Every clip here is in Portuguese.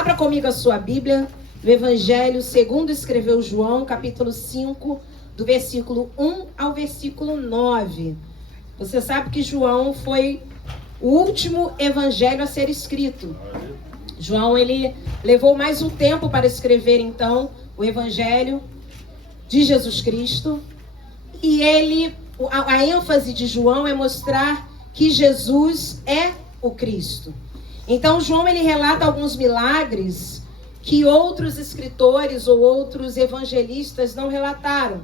Abra comigo a sua Bíblia, no Evangelho segundo escreveu João, capítulo 5, do versículo 1 ao versículo 9. Você sabe que João foi o último evangelho a ser escrito. João, ele levou mais um tempo para escrever, então, o evangelho de Jesus Cristo. E a ênfase de João é mostrar que Jesus é o Cristo. Então, João, ele relata alguns milagres que outros escritores ou outros evangelistas não relataram.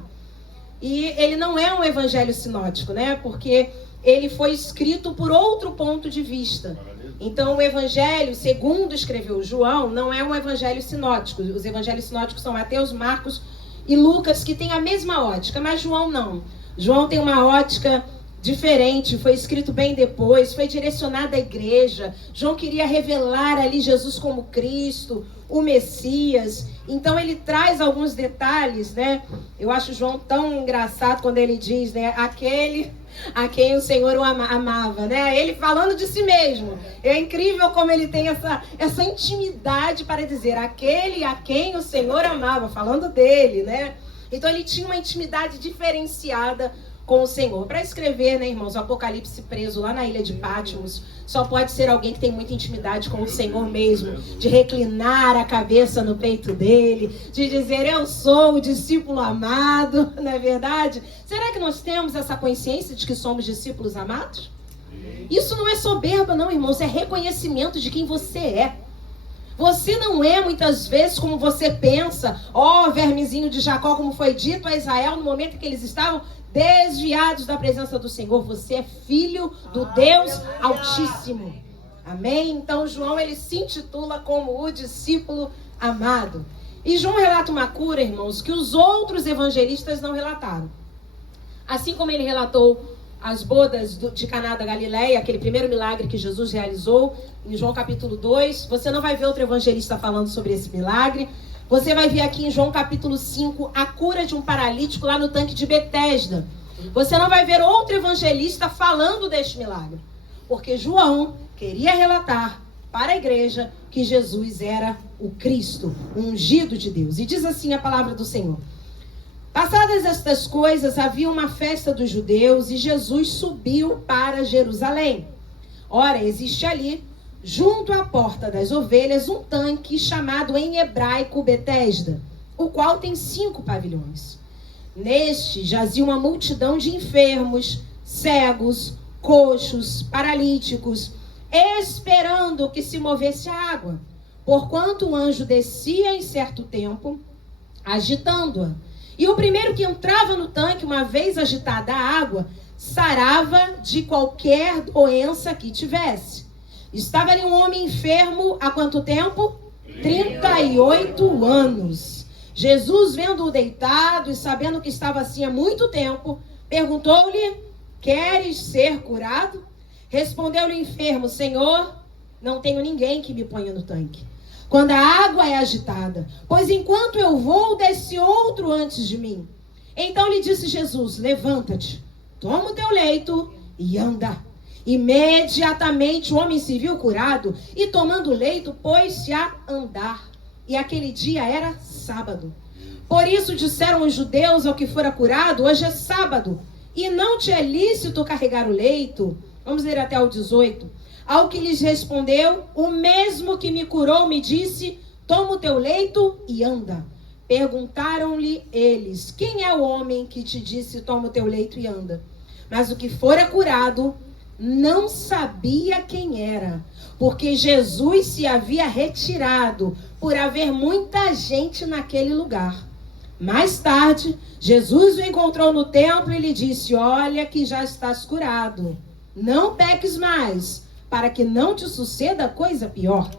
E ele não é um evangelho sinótico, né? Porque ele foi escrito por outro ponto de vista. Então, o evangelho, segundo escreveu João, não é um evangelho sinótico. Os evangelhos sinóticos são Mateus, Marcos e Lucas, que têm a mesma ótica, mas João não. João tem uma ótica diferente, foi escrito bem depois, foi direcionado à igreja. João queria revelar ali Jesus como Cristo, o Messias. Então ele traz alguns detalhes, né? Eu acho João tão engraçado quando ele diz, né? Aquele a quem o Senhor o amava, né? Ele falando de si mesmo. É incrível como ele tem essa intimidade para dizer aquele a quem o Senhor amava, falando dele, né? Então ele tinha uma intimidade diferenciada com o Senhor. Para escrever, né, irmãos, o Apocalipse preso lá na ilha de Patmos, só pode ser alguém que tem muita intimidade com o Senhor mesmo, de reclinar a cabeça no peito dele, de dizer, eu sou o discípulo amado, não é verdade? Será que nós temos essa consciência de que somos discípulos amados? Isso não é soberba, não, irmãos, é reconhecimento de quem você é. Você não é, muitas vezes, como você pensa, vermezinho de Jacó, como foi dito a Israel no momento em que eles estavam desviados da presença do Senhor. Você é filho do Deus Altíssimo. Amém? Então, João, ele se intitula como o discípulo amado. E João relata uma cura, irmãos, que os outros evangelistas não relataram. Assim como ele relatou as bodas de Caná da Galileia, aquele primeiro milagre que Jesus realizou, em João capítulo 2, você não vai ver outro evangelista falando sobre esse milagre. Você vai ver aqui em João capítulo 5, a cura de um paralítico lá no tanque de Betesda. Você não vai ver outro evangelista falando deste milagre. Porque João queria relatar para a igreja que Jesus era o Cristo, o ungido de Deus. E diz assim a palavra do Senhor. Passadas estas coisas, havia uma festa dos judeus e Jesus subiu para Jerusalém. Ora, existe ali, junto à porta das ovelhas, um tanque chamado em hebraico Betesda, o qual tem 5 pavilhões. Neste jazia uma multidão de enfermos, cegos, coxos, paralíticos, esperando que se movesse a água, porquanto o anjo descia em certo tempo, agitando-a. E o primeiro que entrava no tanque, uma vez agitada a água, sarava de qualquer doença que tivesse. Estava ali um homem enfermo há quanto tempo? 38 anos. Jesus, vendo-o deitado e sabendo que estava assim há muito tempo, perguntou-lhe, queres ser curado? Respondeu-lhe o enfermo, Senhor, não tenho ninguém que me ponha no tanque quando a água é agitada, pois enquanto eu vou, desce outro antes de mim. Então lhe disse Jesus, levanta-te, toma o teu leito e anda. Imediatamente o homem se viu curado e tomando o leito pôs-se a andar. E aquele dia era sábado. Por isso disseram os judeus ao que fora curado, hoje é sábado e não te é lícito carregar o leito. Vamos ler até o 18. Ao que lhes respondeu, o mesmo que me curou me disse, toma o teu leito e anda. Perguntaram-lhe eles, quem é o homem que te disse, toma o teu leito e anda? Mas o que fora curado não sabia quem era, porque Jesus se havia retirado por haver muita gente naquele lugar. Mais tarde, Jesus o encontrou no templo e lhe disse, olha que já estás curado, não peques mais, para que não te suceda coisa pior.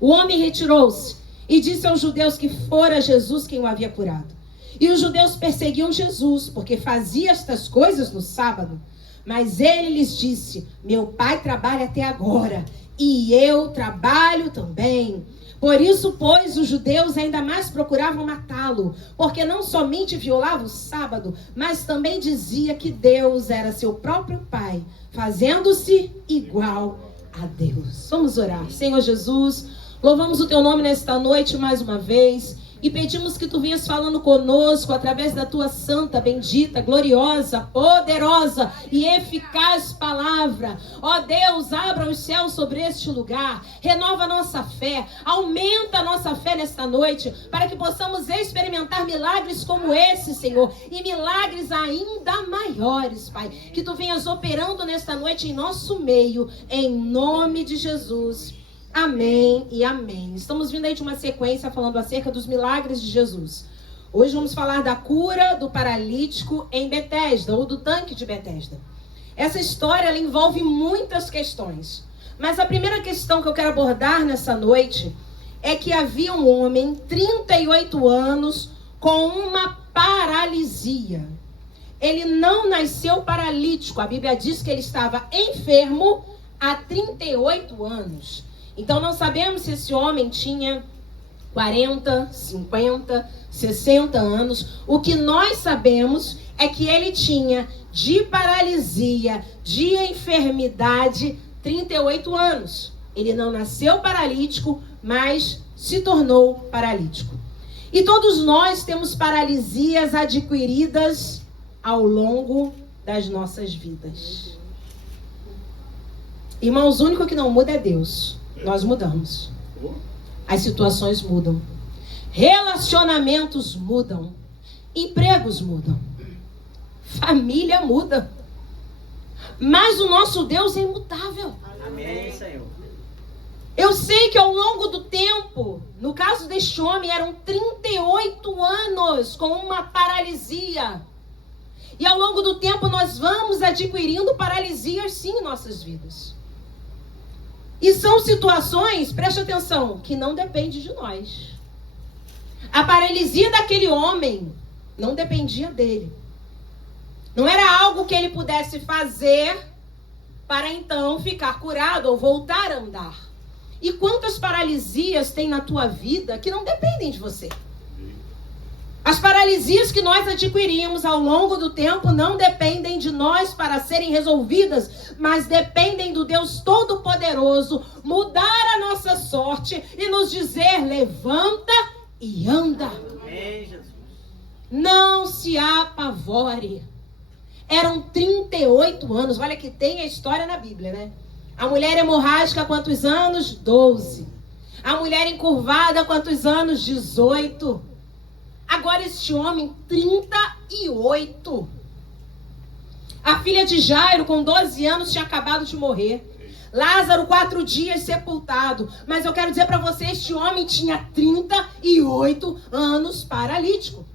O homem retirou-se e disse aos judeus que fora Jesus quem o havia curado. E os judeus perseguiam Jesus, porque fazia estas coisas no sábado. Mas ele lhes disse, meu pai trabalha até agora, e eu trabalho também. Por isso, pois, os judeus ainda mais procuravam matá-lo, porque não somente violava o sábado, mas também dizia que Deus era seu próprio pai, fazendo-se igual a Deus. Vamos orar. Senhor Jesus, Louvamos o teu nome nesta noite mais uma vez e pedimos que tu venhas falando conosco através da tua santa, bendita, gloriosa, poderosa e eficaz palavra. Ó Deus, abra os céus sobre este lugar, renova a nossa fé, aumenta a nossa fé nesta noite, para que possamos experimentar milagres como esse, Senhor, e milagres ainda maiores, Pai. Que tu venhas operando nesta noite em nosso meio, em nome de Jesus. Amém e amém. Estamos vindo aí de uma sequência falando acerca dos milagres de Jesus. Hoje vamos falar da cura do paralítico em Betesda, ou do tanque de Betesda. Essa história ela envolve muitas questões. Mas a primeira questão que eu quero abordar nessa noite é que havia um homem, 38 anos, com uma paralisia. Ele não nasceu paralítico. A Bíblia diz que ele estava enfermo há 38 anos. Então não sabemos se esse homem tinha 40, 50, 60 anos. O que nós sabemos é que ele tinha de paralisia, de enfermidade, 38 anos. Ele não nasceu paralítico, mas se tornou paralítico. E todos nós temos paralisias adquiridas ao longo das nossas vidas. Irmãos, o único que não muda é Deus. Nós mudamos. As situações mudam. Relacionamentos mudam. Empregos mudam. Família muda. Mas o nosso Deus é imutável. Amém, Senhor. Eu sei que ao longo do tempo, no caso deste homem, eram 38 anos com uma paralisia. E ao longo do tempo nós vamos adquirindo paralisias sim em nossas vidas. E são situações, preste atenção, que não dependem de nós. A paralisia daquele homem não dependia dele. Não era algo que ele pudesse fazer para então ficar curado ou voltar a andar. E quantas paralisias tem na tua vida que não dependem de você? As paralisias que nós adquirimos ao longo do tempo não dependem de nós para serem resolvidas, mas dependem do Deus Todo-Poderoso mudar a nossa sorte e nos dizer: levanta e anda. Amém, Jesus. Não se apavore. Eram 38 anos. Olha que tem a história na Bíblia, né? A mulher hemorrágica, quantos anos? 12. A mulher encurvada, quantos anos? 18. Agora este homem, 38. A filha de Jairo, com 12 anos, tinha acabado de morrer. Lázaro, 4 dias sepultado. Mas eu quero dizer para você, este homem tinha 38 anos paralítico.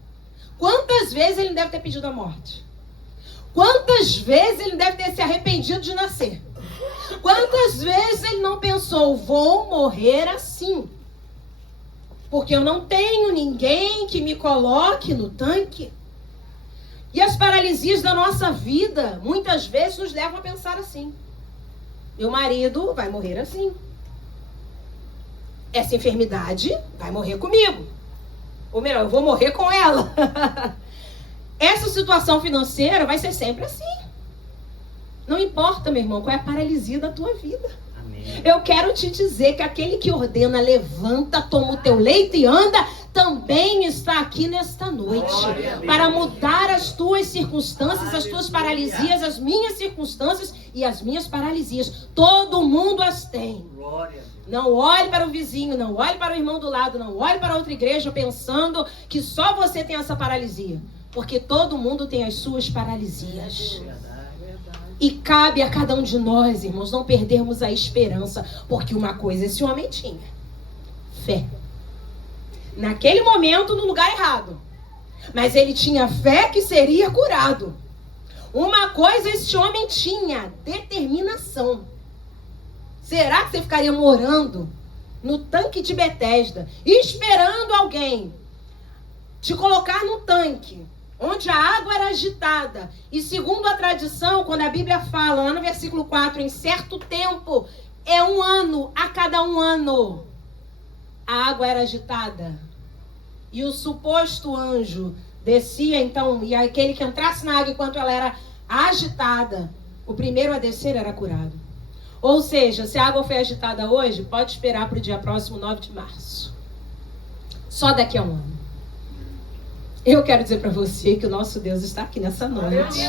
Quantas vezes ele deve ter pedido a morte? Quantas vezes ele deve ter se arrependido de nascer? Quantas vezes ele não pensou: vou morrer assim? Porque eu não tenho ninguém que me coloque no tanque. E as paralisias da nossa vida, muitas vezes, nos levam a pensar assim: meu marido vai morrer assim. Essa enfermidade vai morrer comigo. Ou melhor, eu vou morrer com ela. Essa situação financeira vai ser sempre assim. Não importa, meu irmão, qual é a paralisia da tua vida. Eu quero te dizer que aquele que ordena, levanta, toma o teu leito e anda, também está aqui nesta noite para mudar as tuas circunstâncias, as tuas paralisias, as minhas circunstâncias e as minhas paralisias. Todo mundo as tem. Não olhe para o vizinho, não olhe para o irmão do lado, não olhe para outra igreja pensando que só você tem essa paralisia, porque todo mundo tem as suas paralisias. E cabe a cada um de nós, irmãos, não perdermos a esperança. Porque uma coisa esse homem tinha: fé. Naquele momento, no lugar errado. Mas ele tinha fé que seria curado. Uma coisa esse homem tinha: determinação. Será que você ficaria morando no tanque de Betesda, esperando alguém te colocar no tanque, onde a água era agitada? E segundo a tradição, quando a Bíblia fala, lá no versículo 4, em certo tempo, é 1 ano, a cada 1 ano, a água era agitada. E o suposto anjo descia, então, e aquele que entrasse na água enquanto ela era agitada, o primeiro a descer era curado. Ou seja, se a água foi agitada hoje, pode esperar para o dia próximo, 9 de março. Só daqui a um ano. Eu quero dizer para você que o nosso Deus está aqui nessa noite,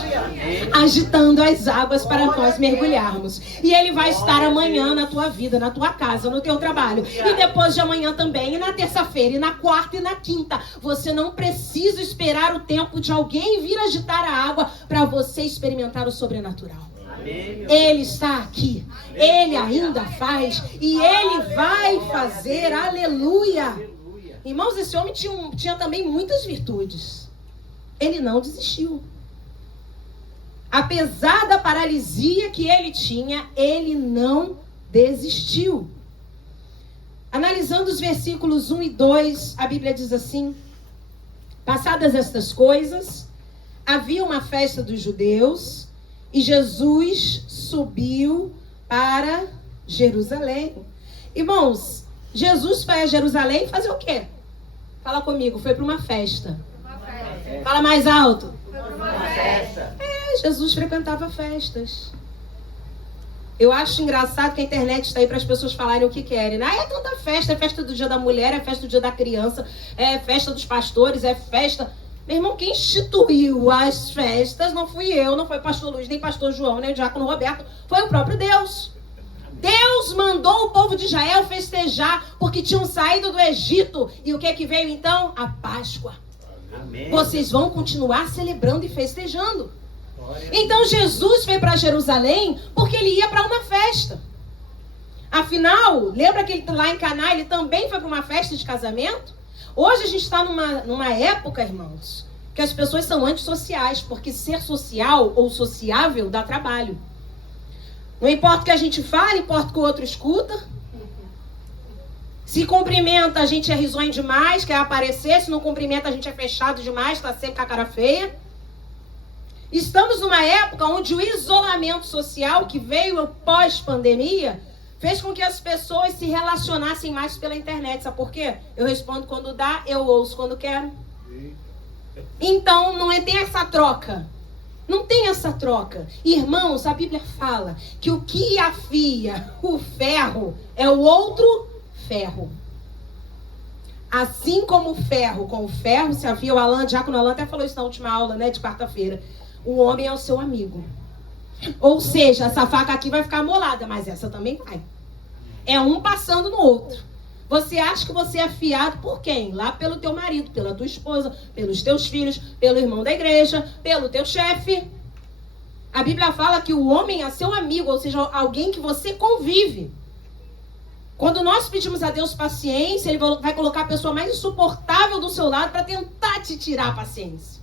agitando as águas para nós mergulharmos. E Ele vai estar amanhã na tua vida, na tua casa, no teu trabalho. E depois de amanhã também, e na terça-feira, e na quarta e na quinta. Você não precisa esperar o tempo de alguém vir agitar a água para você experimentar o sobrenatural. Ele está aqui, Ele ainda faz e Ele vai fazer, aleluia. Irmãos, esse homem tinha também muitas virtudes. Ele não desistiu. Apesar da paralisia que ele tinha, ele não desistiu. Analisando os versículos 1 e 2, a Bíblia diz assim: passadas estas coisas, havia uma festa dos judeus e Jesus subiu para Jerusalém. Irmãos, Jesus foi a Jerusalém fazer o quê? Fala comigo, foi para uma festa. Fala mais alto. Jesus frequentava festas. Eu acho engraçado que a internet está aí para as pessoas falarem o que querem. É tanta festa, é festa do dia da mulher, é festa do dia da criança, é festa dos pastores, é festa... Meu irmão, quem instituiu as festas não fui eu, não foi pastor Luiz, nem pastor João, nem o diácono Roberto, foi o próprio Deus. Deus mandou o povo de Israel festejar porque tinham saído do Egito. E o que veio então? A Páscoa. Amém. Vocês vão continuar celebrando e festejando. Então Jesus veio para Jerusalém porque ele ia para uma festa. Afinal, lembra que ele, lá em Caná ele também foi para uma festa de casamento? Hoje a gente está numa época, irmãos, que as pessoas são antissociais, porque ser social ou sociável dá trabalho. Não importa o que a gente fala, importa o que o outro escuta. Se cumprimenta, a gente é risonho demais, quer aparecer. Se não cumprimenta, a gente é fechado demais, está sempre com a cara feia. Estamos numa época onde o isolamento social, que veio pós-pandemia, fez com que as pessoas se relacionassem mais pela internet. Sabe por quê? Eu respondo quando dá, eu ouço quando quero. Então, não tem essa troca. Não tem essa troca. Irmãos, a Bíblia fala que o que afia o ferro é o outro ferro. Assim como o ferro com o ferro se afia, o diácono Alan até falou isso na última aula, de quarta-feira. O homem é o seu amigo. Ou seja, essa faca aqui vai ficar molada, mas essa também vai. É um passando no outro. Você acha que você é afiado por quem? Lá pelo teu marido, pela tua esposa, pelos teus filhos, pelo irmão da igreja, pelo teu chefe. A Bíblia fala que o homem é seu amigo, ou seja, alguém que você convive. Quando nós pedimos a Deus paciência, Ele vai colocar a pessoa mais insuportável do seu lado para tentar te tirar a paciência.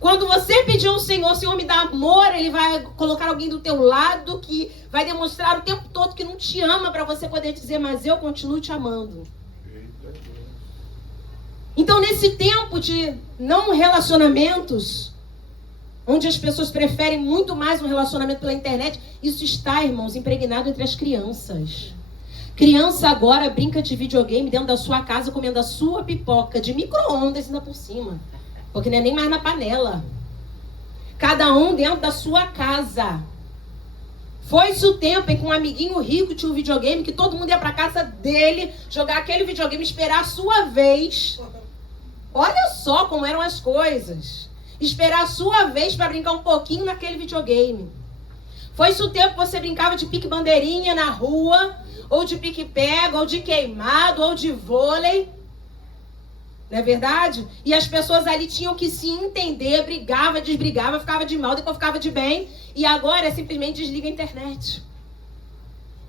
Quando você pedir ao Senhor, o Senhor me dá amor, Ele vai colocar alguém do teu lado que vai demonstrar o tempo todo que não te ama para você poder dizer, mas eu continuo te amando. Então, nesse tempo de não relacionamentos, onde as pessoas preferem muito mais um relacionamento pela internet, isso está, irmãos, impregnado entre as crianças. Criança agora brinca de videogame dentro da sua casa, comendo a sua pipoca de micro-ondas ainda por cima. Porque não é nem mais na panela. Cada um dentro da sua casa. Foi-se o tempo em que um amiguinho rico tinha um videogame que todo mundo ia pra casa dele jogar aquele videogame, esperar a sua vez. Olha só como eram as coisas. Esperar a sua vez para brincar um pouquinho naquele videogame. Foi-se o tempo que você brincava de pique-bandeirinha na rua, ou de pique-pega, ou de queimado, ou de vôlei. Não é verdade? E as pessoas ali tinham que se entender, brigava, desbrigava, ficava de mal, depois ficava de bem. E agora simplesmente desliga a internet.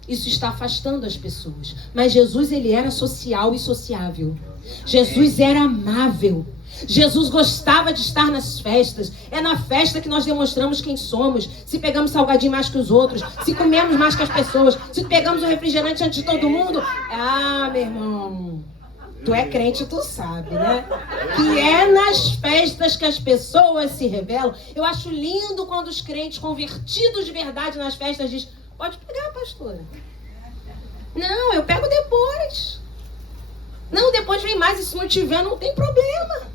Isso está afastando as pessoas. Mas Jesus, ele era social e sociável. Jesus era amável. Jesus gostava de estar nas festas. É na festa que nós demonstramos quem somos. Se pegamos salgadinho mais que os outros, se comemos mais que as pessoas, se pegamos o refrigerante antes de todo mundo. Ah, meu irmão, tu é crente, tu sabe, né? Que é nas festas que as pessoas se revelam. Eu acho lindo quando os crentes convertidos de verdade nas festas dizem, pode pegar, pastora. Não, eu pego depois. Não, depois vem mais, e se não tiver, não tem problema.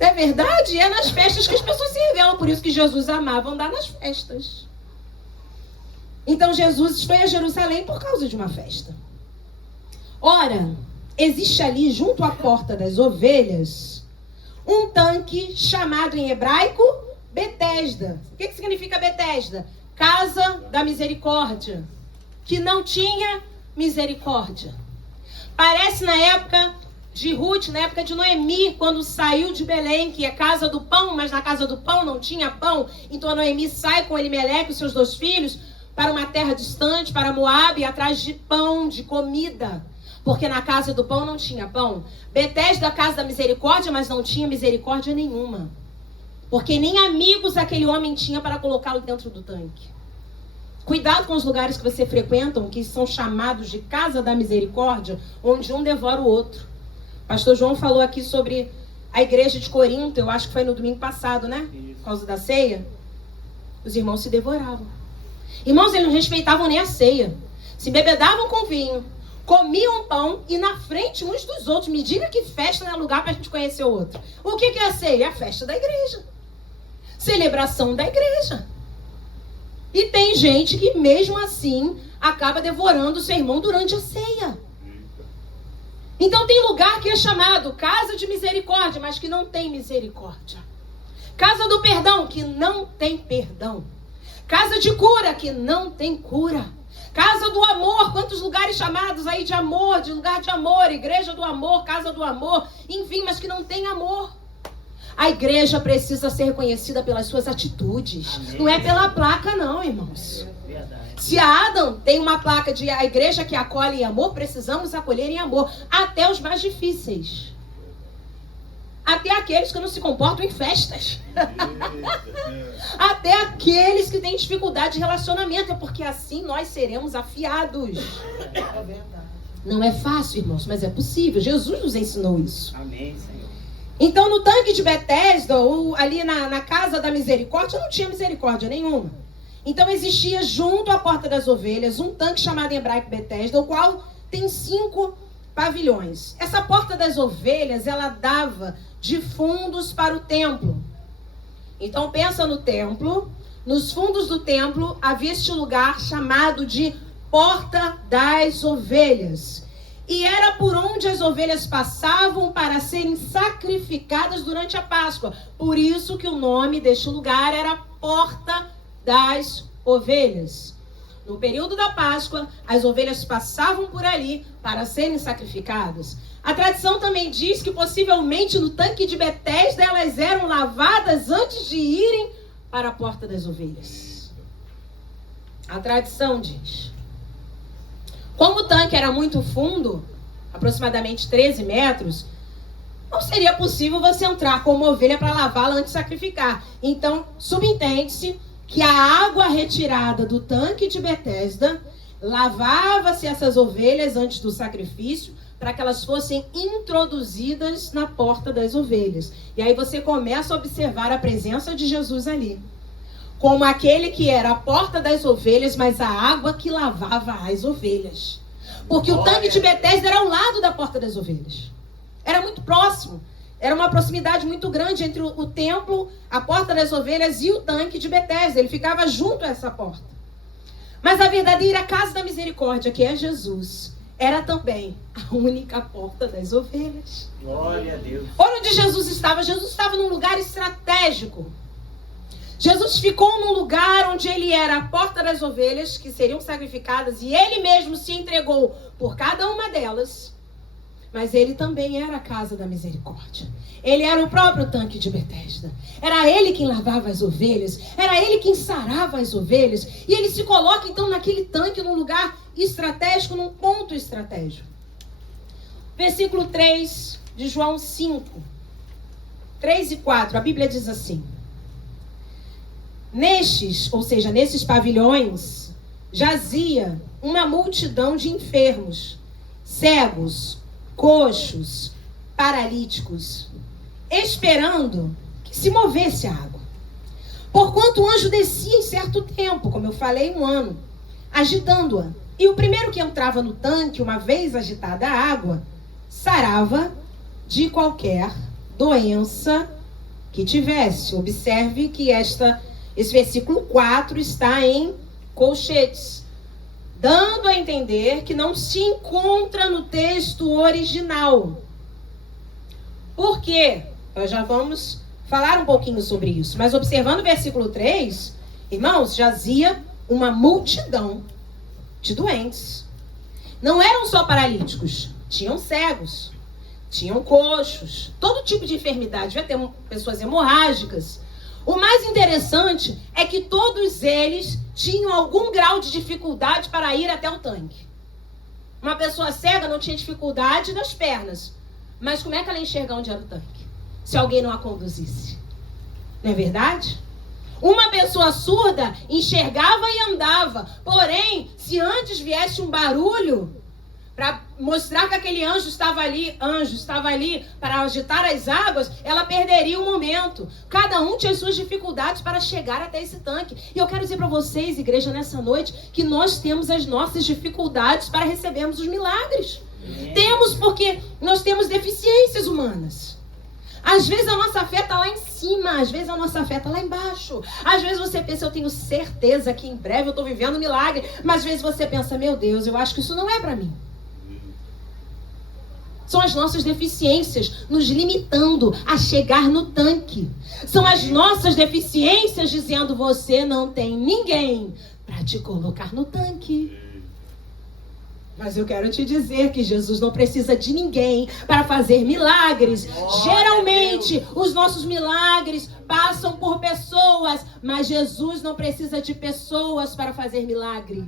É verdade? É nas festas que as pessoas se revelam. Por isso que Jesus amava andar nas festas. Então Jesus foi a Jerusalém por causa de uma festa. Ora, existe ali, junto à porta das ovelhas, um tanque chamado em hebraico Betesda. O que significa Betesda? Casa da misericórdia. Que não tinha misericórdia. Parece na época de Ruth, na época de Noemi, quando saiu de Belém, que é casa do pão, mas na casa do pão não tinha pão. Então a Noemi sai com Elimeleque e seus 2 filhos para uma terra distante, para Moabe, atrás de pão, de comida. Porque na casa do pão não tinha pão. Betesda, a casa da misericórdia, mas não tinha misericórdia nenhuma. Porque nem amigos aquele homem tinha para colocá-lo dentro do tanque. Cuidado com os lugares que você frequenta, que são chamados de casa da misericórdia, onde um devora o outro. Pastor João falou aqui sobre a igreja de Corinto, eu acho que foi no domingo passado, né? Por causa da ceia. Os irmãos se devoravam. Irmãos, eles não respeitavam nem a ceia. Se bebedavam com vinho, comiam pão e na frente uns dos outros. Me diga que festa não é lugar para a gente conhecer o outro. O que é a ceia? É a festa da igreja. Celebração da igreja. E tem gente que mesmo assim acaba devorando o seu irmão durante a ceia. Então tem lugar que é chamado casa de misericórdia, mas que não tem misericórdia. Casa do perdão, que não tem perdão. Casa de cura, que não tem cura. Casa do amor, quantos lugares chamados aí de amor, de lugar de amor, igreja do amor, casa do amor, enfim, mas que não tem amor. A igreja precisa ser reconhecida pelas suas atitudes. Amém. Não é pela placa não, irmãos. Verdade. Se a Adam tem uma placa de a igreja que acolhe em amor, precisamos acolher em amor. Até os mais difíceis. Até aqueles que não se comportam em festas. Até aqueles que têm dificuldade de relacionamento. É porque assim nós seremos afiados. É verdade. Não é fácil, irmãos, mas é possível. Jesus nos ensinou isso. Amém, Senhor. Então, no tanque de Betesda, ou ali na casa da misericórdia, não tinha misericórdia nenhuma. Então, existia junto à porta das ovelhas um tanque chamado em hebraico Betesda, o qual tem 5 pavilhões. Essa porta das ovelhas, ela dava de fundos para o templo. Então, pensa no templo. Nos fundos do templo, havia este lugar chamado de porta das ovelhas. E era por onde as ovelhas passavam para serem sacrificadas durante a Páscoa. Por isso que o nome deste lugar era Porta das Ovelhas. No período da Páscoa, as ovelhas passavam por ali para serem sacrificadas. A tradição também diz que possivelmente no tanque de Betesda elas eram lavadas antes de irem para a Porta das Ovelhas. A tradição diz. Como o tanque era muito fundo, aproximadamente 13 metros, não seria possível você entrar com uma ovelha para lavá-la antes de sacrificar. Então, subentende-se que a água retirada do tanque de Betesda lavava-se essas ovelhas antes do sacrifício para que elas fossem introduzidas na porta das ovelhas. E aí você começa a observar a presença de Jesus ali. Como aquele que era a porta das ovelhas, mas a água que lavava as ovelhas. Porque o tanque de Betesda era ao lado da porta das ovelhas. Era muito próximo. Era uma proximidade muito grande entre o templo, a porta das ovelhas e o tanque de Betesda. Ele ficava junto a essa porta. Mas a verdadeira casa da misericórdia, que é Jesus, era também a única porta das ovelhas. Glória a Deus. Onde Jesus estava? Jesus estava num lugar estratégico. Jesus ficou num lugar onde ele era a porta das ovelhas que seriam sacrificadas e ele mesmo se entregou por cada uma delas. Mas ele também era a casa da misericórdia. Ele era o próprio tanque de Betesda. Era ele quem lavava as ovelhas. Era ele quem sarava as ovelhas. E ele se coloca então naquele tanque, num lugar estratégico, num ponto estratégico. Versículo 3 de João 5. 3 e 4, a Bíblia diz assim. Nestes, ou seja, nesses pavilhões, jazia uma multidão de enfermos, cegos, coxos, paralíticos, esperando que se movesse a água. Porquanto o anjo descia em certo tempo, como eu falei, 1 ano, agitando-a. E o primeiro que entrava no tanque, uma vez agitada a água, sarava de qualquer doença que tivesse. Observe que esse versículo 4 está em colchetes, dando a entender que não se encontra no texto original. Por quê? Nós já vamos falar um pouquinho sobre isso. Mas observando o versículo 3, irmãos, jazia uma multidão de doentes. Não eram só paralíticos, tinham cegos, tinham coxos, todo tipo de enfermidade, vai ter pessoas hemorrágicas. O mais interessante é que todos eles tinham algum grau de dificuldade para ir até o tanque. Uma pessoa cega não tinha dificuldade das pernas, mas como é que ela ia enxergar onde era o tanque? Se alguém não a conduzisse. Não é verdade? Uma pessoa surda enxergava e andava. Porém, se antes viesse um barulho para mostrar que aquele anjo estava ali para agitar as águas, ela perderia o momento. Cada um tinha suas dificuldades para chegar até esse tanque. E eu quero dizer para vocês, igreja, nessa noite, que nós temos as nossas dificuldades para recebermos os milagres. Temos, porque nós temos deficiências humanas. Às vezes a nossa fé está lá em cima, às vezes a nossa fé está lá embaixo. Às vezes você pensa, eu tenho certeza que em breve eu estou vivendo um milagre. Mas às vezes você pensa, meu Deus, eu acho que isso não é para mim. São as nossas deficiências nos limitando a chegar no tanque. São as nossas deficiências dizendo, você não tem ninguém para te colocar no tanque. Mas eu quero te dizer que Jesus não precisa de ninguém para fazer milagres. Geralmente, os nossos milagres passam por pessoas, mas Jesus não precisa de pessoas para fazer milagres.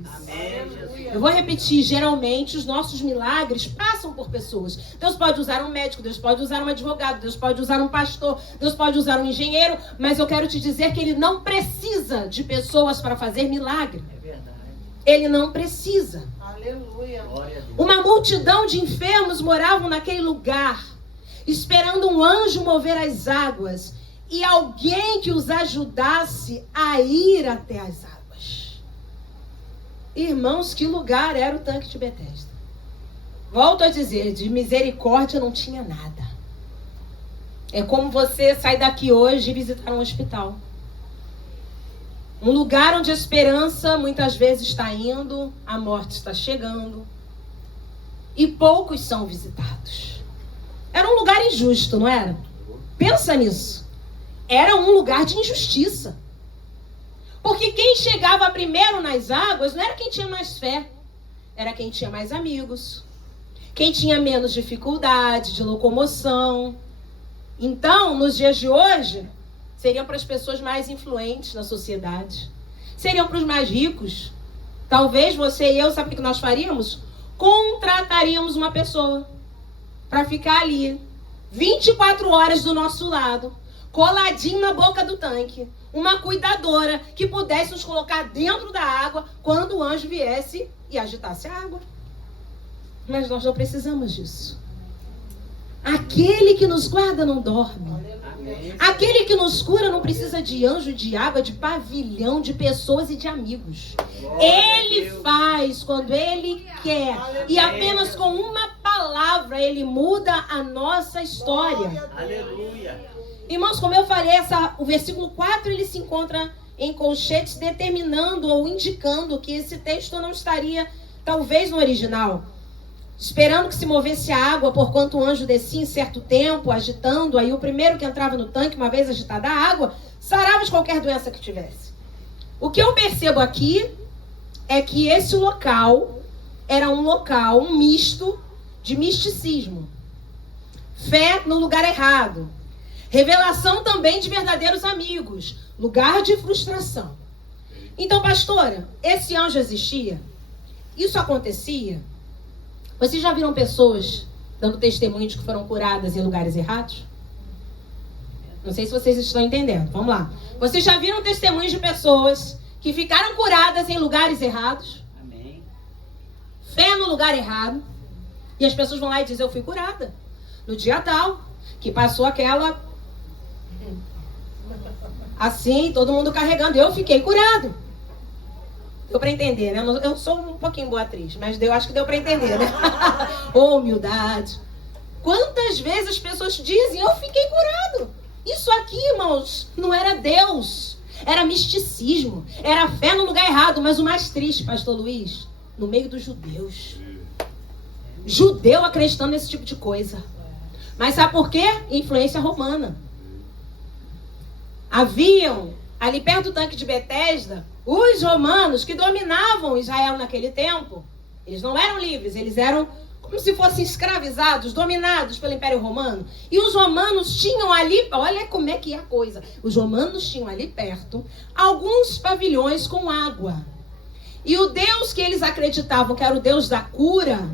Eu vou repetir, geralmente os nossos milagres passam por pessoas. Deus pode usar um médico, Deus pode usar um advogado, Deus pode usar um pastor, Deus pode usar um engenheiro, mas eu quero te dizer que Ele não precisa de pessoas para fazer milagre. É verdade. Ele não precisa. Aleluia. Uma multidão de enfermos moravam naquele lugar, esperando um anjo mover as águas e alguém que os ajudasse a ir até as águas. Irmãos, que lugar era o tanque de Betesda? Volto a dizer, de misericórdia não tinha nada. É como você sair daqui hoje e visitar um hospital. Um lugar onde a esperança muitas vezes está indo, a morte está chegando. E poucos são visitados. Era um lugar injusto, não era? Pensa nisso. Era um lugar de injustiça. Porque quem chegava primeiro nas águas não era quem tinha mais fé. Era quem tinha mais amigos. Quem tinha menos dificuldade de locomoção. Então, nos dias de hoje, seriam para as pessoas mais influentes na sociedade. Seriam para os mais ricos. Talvez você e eu, sabe o que nós faríamos? Contrataríamos uma pessoa para ficar ali 24 horas do nosso lado, coladinho na boca do tanque. Uma cuidadora que pudesse nos colocar dentro da água quando o anjo viesse e agitasse a água. Mas nós não precisamos disso. Aquele que nos guarda não dorme. Aquele que nos cura não precisa de anjo, de água, de pavilhão, de pessoas e de amigos. Ele faz quando Ele quer. E apenas com uma palavra Ele muda a nossa história. Aleluia. Irmãos, como eu falei, o versículo 4 ele se encontra em colchetes, determinando ou indicando que esse texto não estaria, talvez, no original. Esperando que se movesse a água, porquanto o anjo descia em certo tempo, agitando. Aí o primeiro que entrava no tanque, uma vez agitada a água, sarava de qualquer doença que tivesse. O que eu percebo aqui é que esse local era um local, um misto de misticismo. Fé no lugar errado. Revelação também de verdadeiros amigos. Lugar de frustração. Então, pastora, esse anjo existia? Isso acontecia? Vocês já viram pessoas dando testemunho de que foram curadas em lugares errados? Não sei se vocês estão entendendo. Vamos lá. Vocês já viram testemunhos de pessoas que ficaram curadas em lugares errados? Amém. Fé no lugar errado. E as pessoas vão lá e dizem, eu fui curada no dia tal, que passou aquela... assim, todo mundo carregando. Eu fiquei curado. Deu para entender, né? Eu sou um pouquinho boa atriz, mas acho que deu para entender, né? Oh, humildade. Quantas vezes as pessoas dizem, eu fiquei curado. Isso aqui, irmãos, não era Deus. Era misticismo. Era fé no lugar errado. Mas o mais triste, pastor Luiz, no meio dos judeus. Judeu acreditando nesse tipo de coisa. Mas sabe por quê? Influência romana. Haviam, ali perto do tanque de Betesda, os romanos que dominavam Israel naquele tempo. Eles não eram livres, eles eram como se fossem escravizados, dominados pelo Império Romano. E os romanos tinham ali, olha como é que é a coisa. Os romanos tinham ali perto alguns pavilhões com água. E o Deus que eles acreditavam que era o Deus da cura,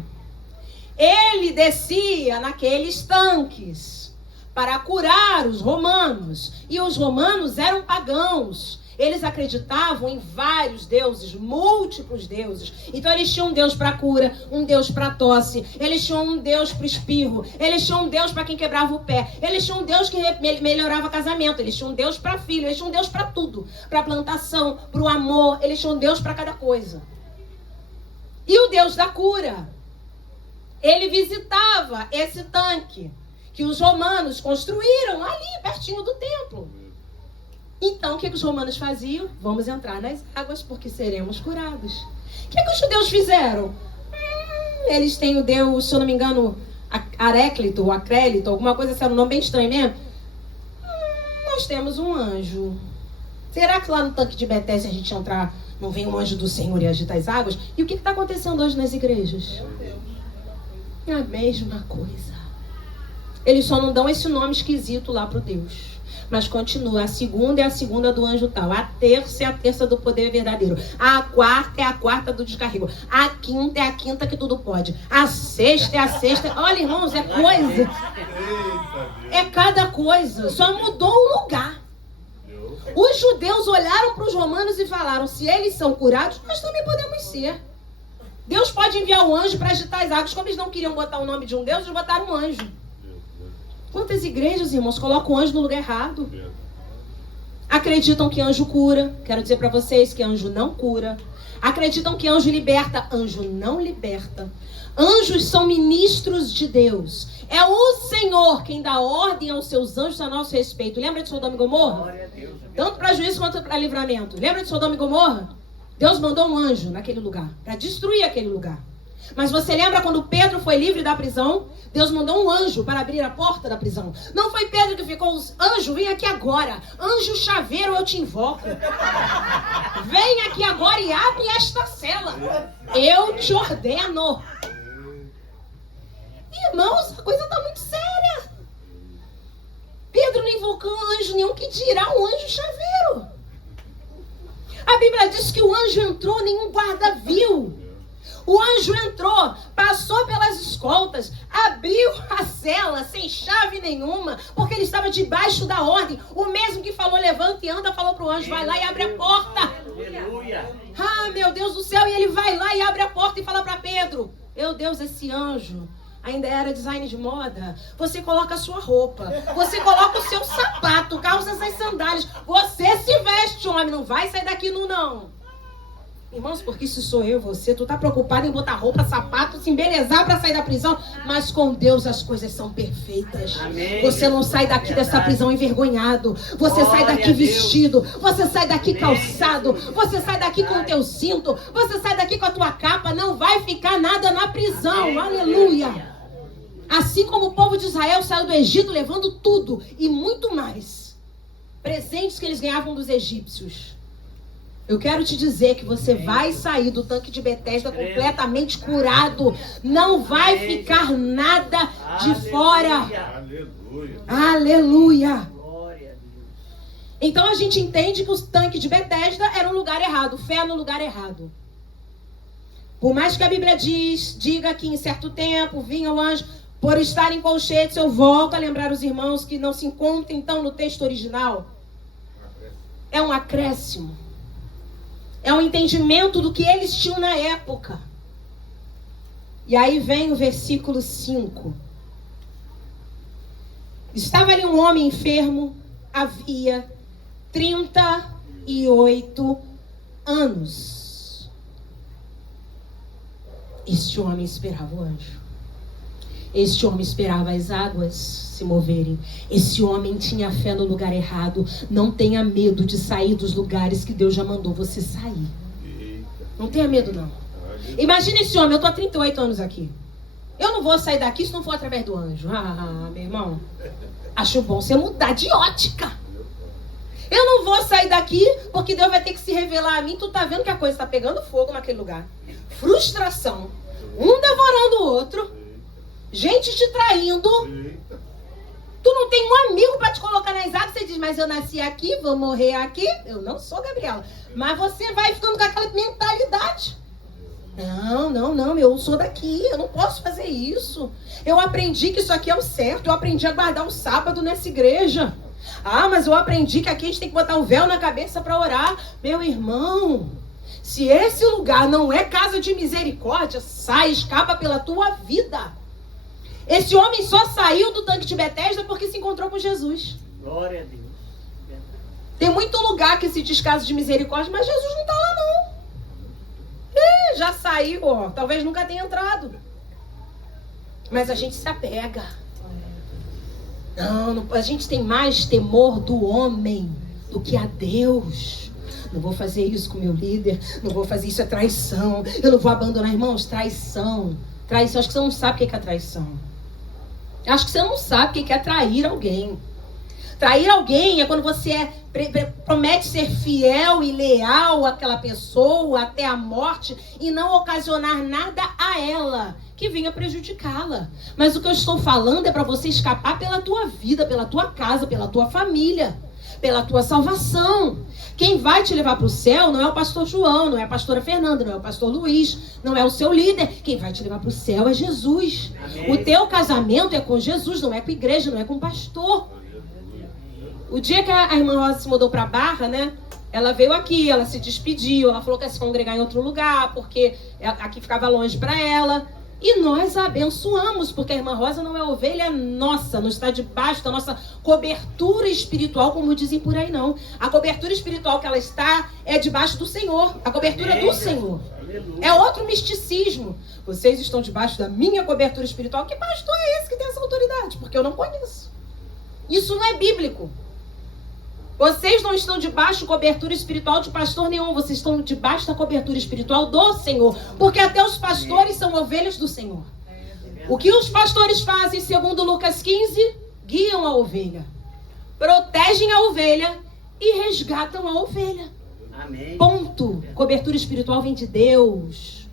ele descia naqueles tanques para curar os romanos. E os romanos eram pagãos. Eles acreditavam em vários deuses, múltiplos deuses. Então eles tinham um Deus para cura, um Deus para tosse. Eles tinham um Deus para espirro. Eles tinham um Deus para quem quebrava o pé. Eles tinham um Deus que melhorava casamento. Eles tinham um Deus para filho. Eles tinham um Deus para tudo. Para plantação, para o amor. Eles tinham um Deus para cada coisa. E o Deus da cura, ele visitava esse tanque que os romanos construíram ali, pertinho do templo. Então, o que os romanos faziam? Vamos entrar nas águas porque seremos curados. O que os judeus fizeram? Eles têm o Deus, se eu não me engano, Aréclito ou Acrélito, alguma coisa assim, um nome bem estranho mesmo. Nós temos um anjo. Será que lá no tanque de Betesda a gente entrar, não vem um anjo do Senhor e agita as águas? E o que está acontecendo hoje nas igrejas? É a mesma coisa. Eles só não dão esse nome esquisito lá pro Deus. Mas continua, a segunda é a segunda do anjo tal. A terça é a terça do poder verdadeiro. A quarta é a quarta do descarrego. A quinta é a quinta que tudo pode. A sexta é a sexta. Olha, irmãos, é coisa. É cada coisa. Só mudou o lugar. Os judeus olharam para os romanos e falaram, se eles são curados, nós também podemos ser. Deus pode enviar um anjo para agitar as águas. Como eles não queriam botar o nome de um Deus, eles botaram um anjo. Quantas igrejas, irmãos, colocam o anjo no lugar errado? Acreditam que anjo cura. Quero dizer para vocês que anjo não cura. Acreditam que anjo liberta. Anjo não liberta. Anjos são ministros de Deus. É o Senhor quem dá ordem aos seus anjos a nosso respeito. Lembra de Sodoma e Gomorra? Tanto para juízo quanto para livramento. Lembra de Sodoma e Gomorra? Deus mandou um anjo naquele lugar para destruir aquele lugar. Mas você lembra quando Pedro foi livre da prisão? Deus mandou um anjo para abrir a porta da prisão. Não foi Pedro que ficou, anjo, vem aqui agora. Anjo chaveiro, eu te invoco. Vem aqui agora e abre esta cela. Eu te ordeno. Irmãos, a coisa está muito séria. Pedro não invocou anjo nenhum, que dirá um anjo chaveiro. A Bíblia diz que o anjo entrou, nenhum guarda viu. O anjo entrou, passou pelas escoltas, abriu a cela sem chave nenhuma, porque ele estava debaixo da ordem. O mesmo que falou, levanta e anda, falou para o anjo, vai lá e abre a porta. Aleluia. Ah, meu Deus do céu, e ele vai lá e abre a porta e fala para Pedro, meu Deus, esse anjo ainda era design de moda. Você coloca a sua roupa, você coloca o seu sapato, calça essas sandálias, você se veste, homem, não vai sair daqui não. Irmãos, porque se sou eu, você, tu tá preocupado em botar roupa, sapato, se embelezar para sair da prisão, mas com Deus as coisas são perfeitas. Amém. Você não sai daqui dessa prisão envergonhado, você sai daqui vestido, você sai daqui calçado, você sai daqui com o teu cinto, você sai daqui com a tua capa, não vai ficar nada na prisão. Aleluia. Assim como o povo de Israel saiu do Egito levando tudo e muito mais, presentes que eles ganhavam dos egípcios. Eu quero te dizer que você vai sair do tanque de Betesda completamente curado. Não vai ficar nada de fora. Aleluia. Aleluia. Então a gente entende que o tanque de Betesda era um lugar errado. Fé no lugar errado. Por mais que a Bíblia diga que em certo tempo vinha o anjo, por estar em colchetes, eu volto a lembrar os irmãos que não se encontram então no texto original. É um acréscimo. É um entendimento do que eles tinham na época. E aí vem o versículo 5. Estava ali um homem enfermo, havia 38 anos. Este homem esperava o anjo. Este homem esperava as águas se moverem. Esse homem tinha fé no lugar errado. Não tenha medo de sair dos lugares que Deus já mandou você sair. Não tenha medo, não. Imagina esse homem, eu tô há 38 anos aqui. Eu não vou sair daqui se não for através do anjo. Meu irmão, acho bom você mudar de ótica. Eu não vou sair daqui porque Deus vai ter que se revelar a mim. Tu tá vendo que a coisa tá pegando fogo naquele lugar. Frustração. Um devorando o outro. Gente te traindo. Tu não tem um amigo para te colocar nas águas. Você diz, mas eu nasci aqui, vou morrer aqui. Eu não sou Gabriela. Mas você vai ficando com aquela mentalidade. Não, eu sou daqui. Eu não posso fazer isso. Eu aprendi que isso aqui é o certo. Eu aprendi a guardar o sábado nessa igreja. Mas eu aprendi que aqui a gente tem que botar o véu na cabeça para orar. Meu irmão, se esse lugar não é casa de misericórdia, sai, escapa pela tua vida. Esse homem só saiu do tanque de Betesda porque se encontrou com Jesus. Glória a Deus. Tem muito lugar que se diz casa de misericórdia, mas Jesus não está lá, não. Já saiu, talvez nunca tenha entrado. Mas a gente se apega. Não, a gente tem mais temor do homem do que a Deus. Não vou fazer isso com o meu líder. Não vou fazer isso, é traição. Eu não vou abandonar, irmãos, traição. Traição, acho que você não sabe o que é traição. Acho que você não sabe o que é trair alguém. Trair alguém é quando você promete ser fiel e leal àquela pessoa até a morte e não ocasionar nada a ela que venha prejudicá-la. Mas o que eu estou falando é para você escapar pela tua vida, pela tua casa, pela tua família, pela tua salvação. Quem vai te levar para o céu não é o pastor João, não é a pastora Fernanda, não é o pastor Luiz, não é o seu líder. Quem vai te levar para o céu é Jesus. Amém. O teu casamento é com Jesus, não é com a igreja, não é com o pastor. O dia que a irmã Rosa se mudou para Barra, né? Ela veio aqui, ela se despediu, ela falou que ia se congregar em outro lugar, porque aqui ficava longe para ela. E nós a abençoamos, porque a irmã Rosa não é ovelha nossa, não está debaixo da nossa cobertura espiritual, como dizem por aí, não. A cobertura espiritual que ela está é debaixo do Senhor, a cobertura do Senhor. É outro misticismo. Vocês estão debaixo da minha cobertura espiritual. Que pastor é esse que tem essa autoridade? Porque eu não conheço. Isso não é bíblico. Vocês não estão debaixo da cobertura espiritual de pastor nenhum. Vocês estão debaixo da cobertura espiritual do Senhor. Porque até os pastores são ovelhas do Senhor. O que os pastores fazem, segundo Lucas 15? Guiam a ovelha. Protegem a ovelha e resgatam a ovelha. Amém. Ponto. Cobertura espiritual vem de Deus.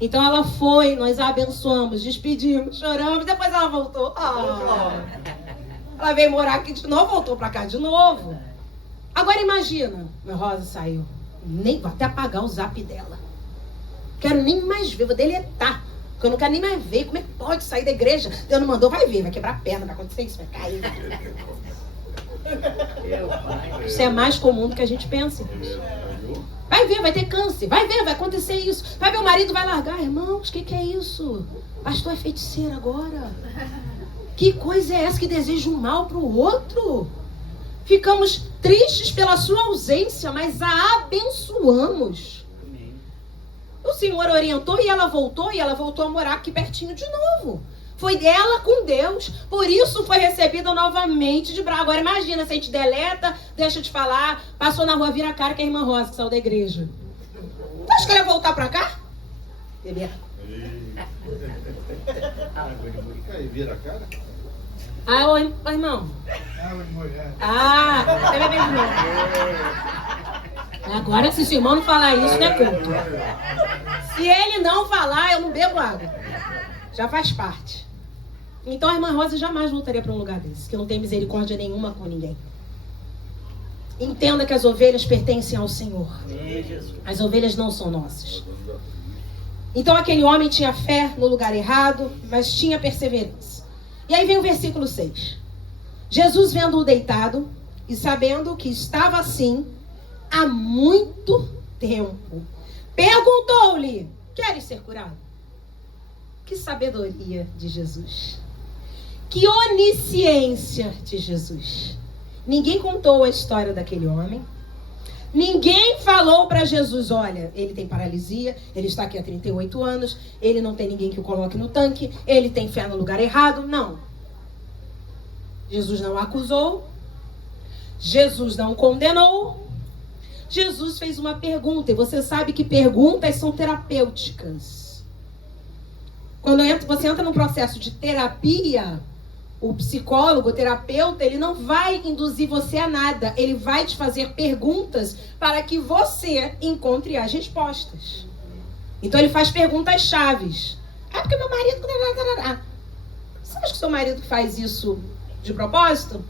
Então ela foi, nós a abençoamos, despedimos, choramos. Depois ela voltou. Ela veio morar aqui de novo, voltou pra cá de novo. Agora imagina, minha Rosa saiu. Nem vou até apagar o zap dela. Quero nem mais ver, vou deletar. Porque eu não quero nem mais ver. Como é que pode sair da igreja? Deus não mandou, vai ver, vai quebrar a perna, vai acontecer isso, vai cair. Isso é mais comum do que a gente pensa. Vai ver, vai ter câncer. Vai ver, vai acontecer isso. Vai ver, o marido vai largar. Irmãos, o que é isso? Pastor é feiticeiro agora. Que coisa é essa que deseja um mal para o outro? Ficamos tristes pela sua ausência, mas a abençoamos. O Senhor orientou e ela voltou a morar aqui pertinho de novo. Foi dela com Deus. Por isso foi recebida novamente de braço. Agora imagina, se a gente deleta, deixa de falar, passou na rua, vira a cara que é a irmã Rosa que saiu da igreja. Tu acha que ela ia voltar pra cá? Bebê. Vira a cara? Oi, irmão. Você vai ver de novo. Agora, se o seu irmão não falar isso, não é culto. Se ele não falar, eu não bebo água. Já faz parte. Então a irmã Rosa jamais voltaria para um lugar desse, que não tem misericórdia nenhuma com ninguém. Entenda que as ovelhas pertencem ao Senhor. As ovelhas não são nossas. Então aquele homem tinha fé no lugar errado, mas tinha perseverança. E aí vem o versículo 6. Jesus, vendo-o deitado e sabendo que estava assim há muito tempo, perguntou-lhe: queres ser curado? Que sabedoria de Jesus. Que onisciência de Jesus. Ninguém contou a história daquele homem. Ninguém falou para Jesus, olha, ele tem paralisia, ele está aqui há 38 anos, ele não tem ninguém que o coloque no tanque, ele tem fé no lugar errado. Não. Jesus não acusou, Jesus não condenou, Jesus fez uma pergunta, e você sabe que perguntas são terapêuticas. Quando você entra num processo de terapia, o psicólogo, o terapeuta, ele não vai induzir você a nada. Ele vai te fazer perguntas para que você encontre as respostas. Então ele faz perguntas chaves. É porque meu marido... Você acha que seu marido faz isso de propósito?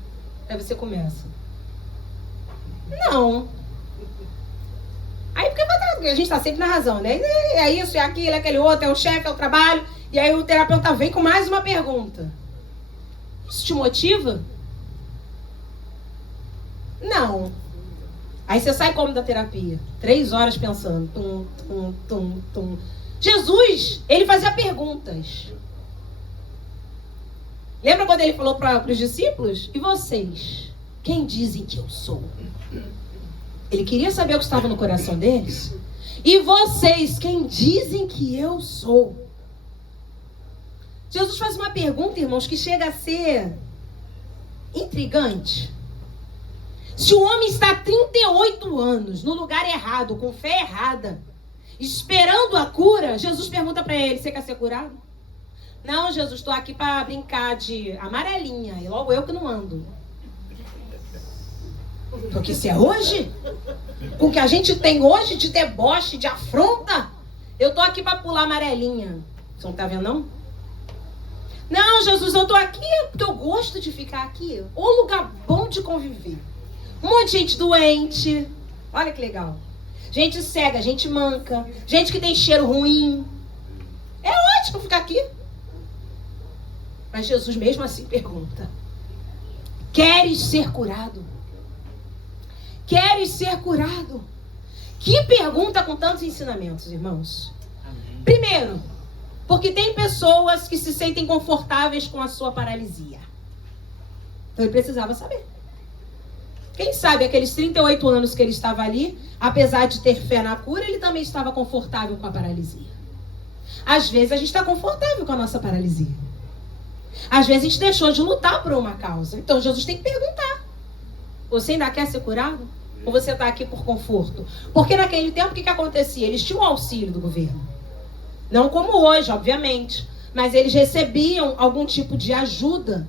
Aí você começa. Não. Aí porque a gente está sempre na razão, né? É isso, é aquilo, é aquele outro, é o chefe, é o trabalho. E aí o terapeuta vem com mais uma pergunta. Isso te motiva? Não. Aí você sai como da terapia? 3 horas pensando. Jesus, ele fazia perguntas. Lembra quando ele falou para os discípulos? E vocês? Quem dizem que eu sou? Ele queria saber o que estava no coração deles. E vocês, quem dizem que eu sou? Jesus faz uma pergunta, irmãos, que chega a ser intrigante. Se o homem está há 38 anos no lugar errado, com fé errada, esperando a cura, Jesus pergunta para ele, você quer ser curado? Não, Jesus, estou aqui para brincar de amarelinha, e logo eu que não ando. Porque se é hoje, com o que a gente tem hoje de deboche, de afronta, eu estou aqui para pular amarelinha. Você não está vendo, não? Não, Jesus, eu estou aqui porque eu gosto de ficar aqui. Um lugar bom de conviver. Um monte de gente doente. Olha que legal. Gente cega, gente manca. Gente que tem cheiro ruim. É ótimo ficar aqui. Mas Jesus mesmo assim pergunta. Queres ser curado? Queres ser curado? Que pergunta com tantos ensinamentos, irmãos. Amém. Primeiro, porque tem pessoas que se sentem confortáveis com a sua paralisia. Então ele precisava saber. Quem sabe aqueles 38 anos que ele estava ali, apesar de ter fé na cura, ele também estava confortável com a paralisia. Às vezes a gente está confortável com a nossa paralisia. Às vezes a gente deixou de lutar por uma causa. Então Jesus tem que perguntar. Você ainda quer ser curado? Ou você está aqui por conforto? Porque naquele tempo o que acontecia? Eles tinham o auxílio do governo. Não como hoje, obviamente. Mas eles recebiam algum tipo de ajuda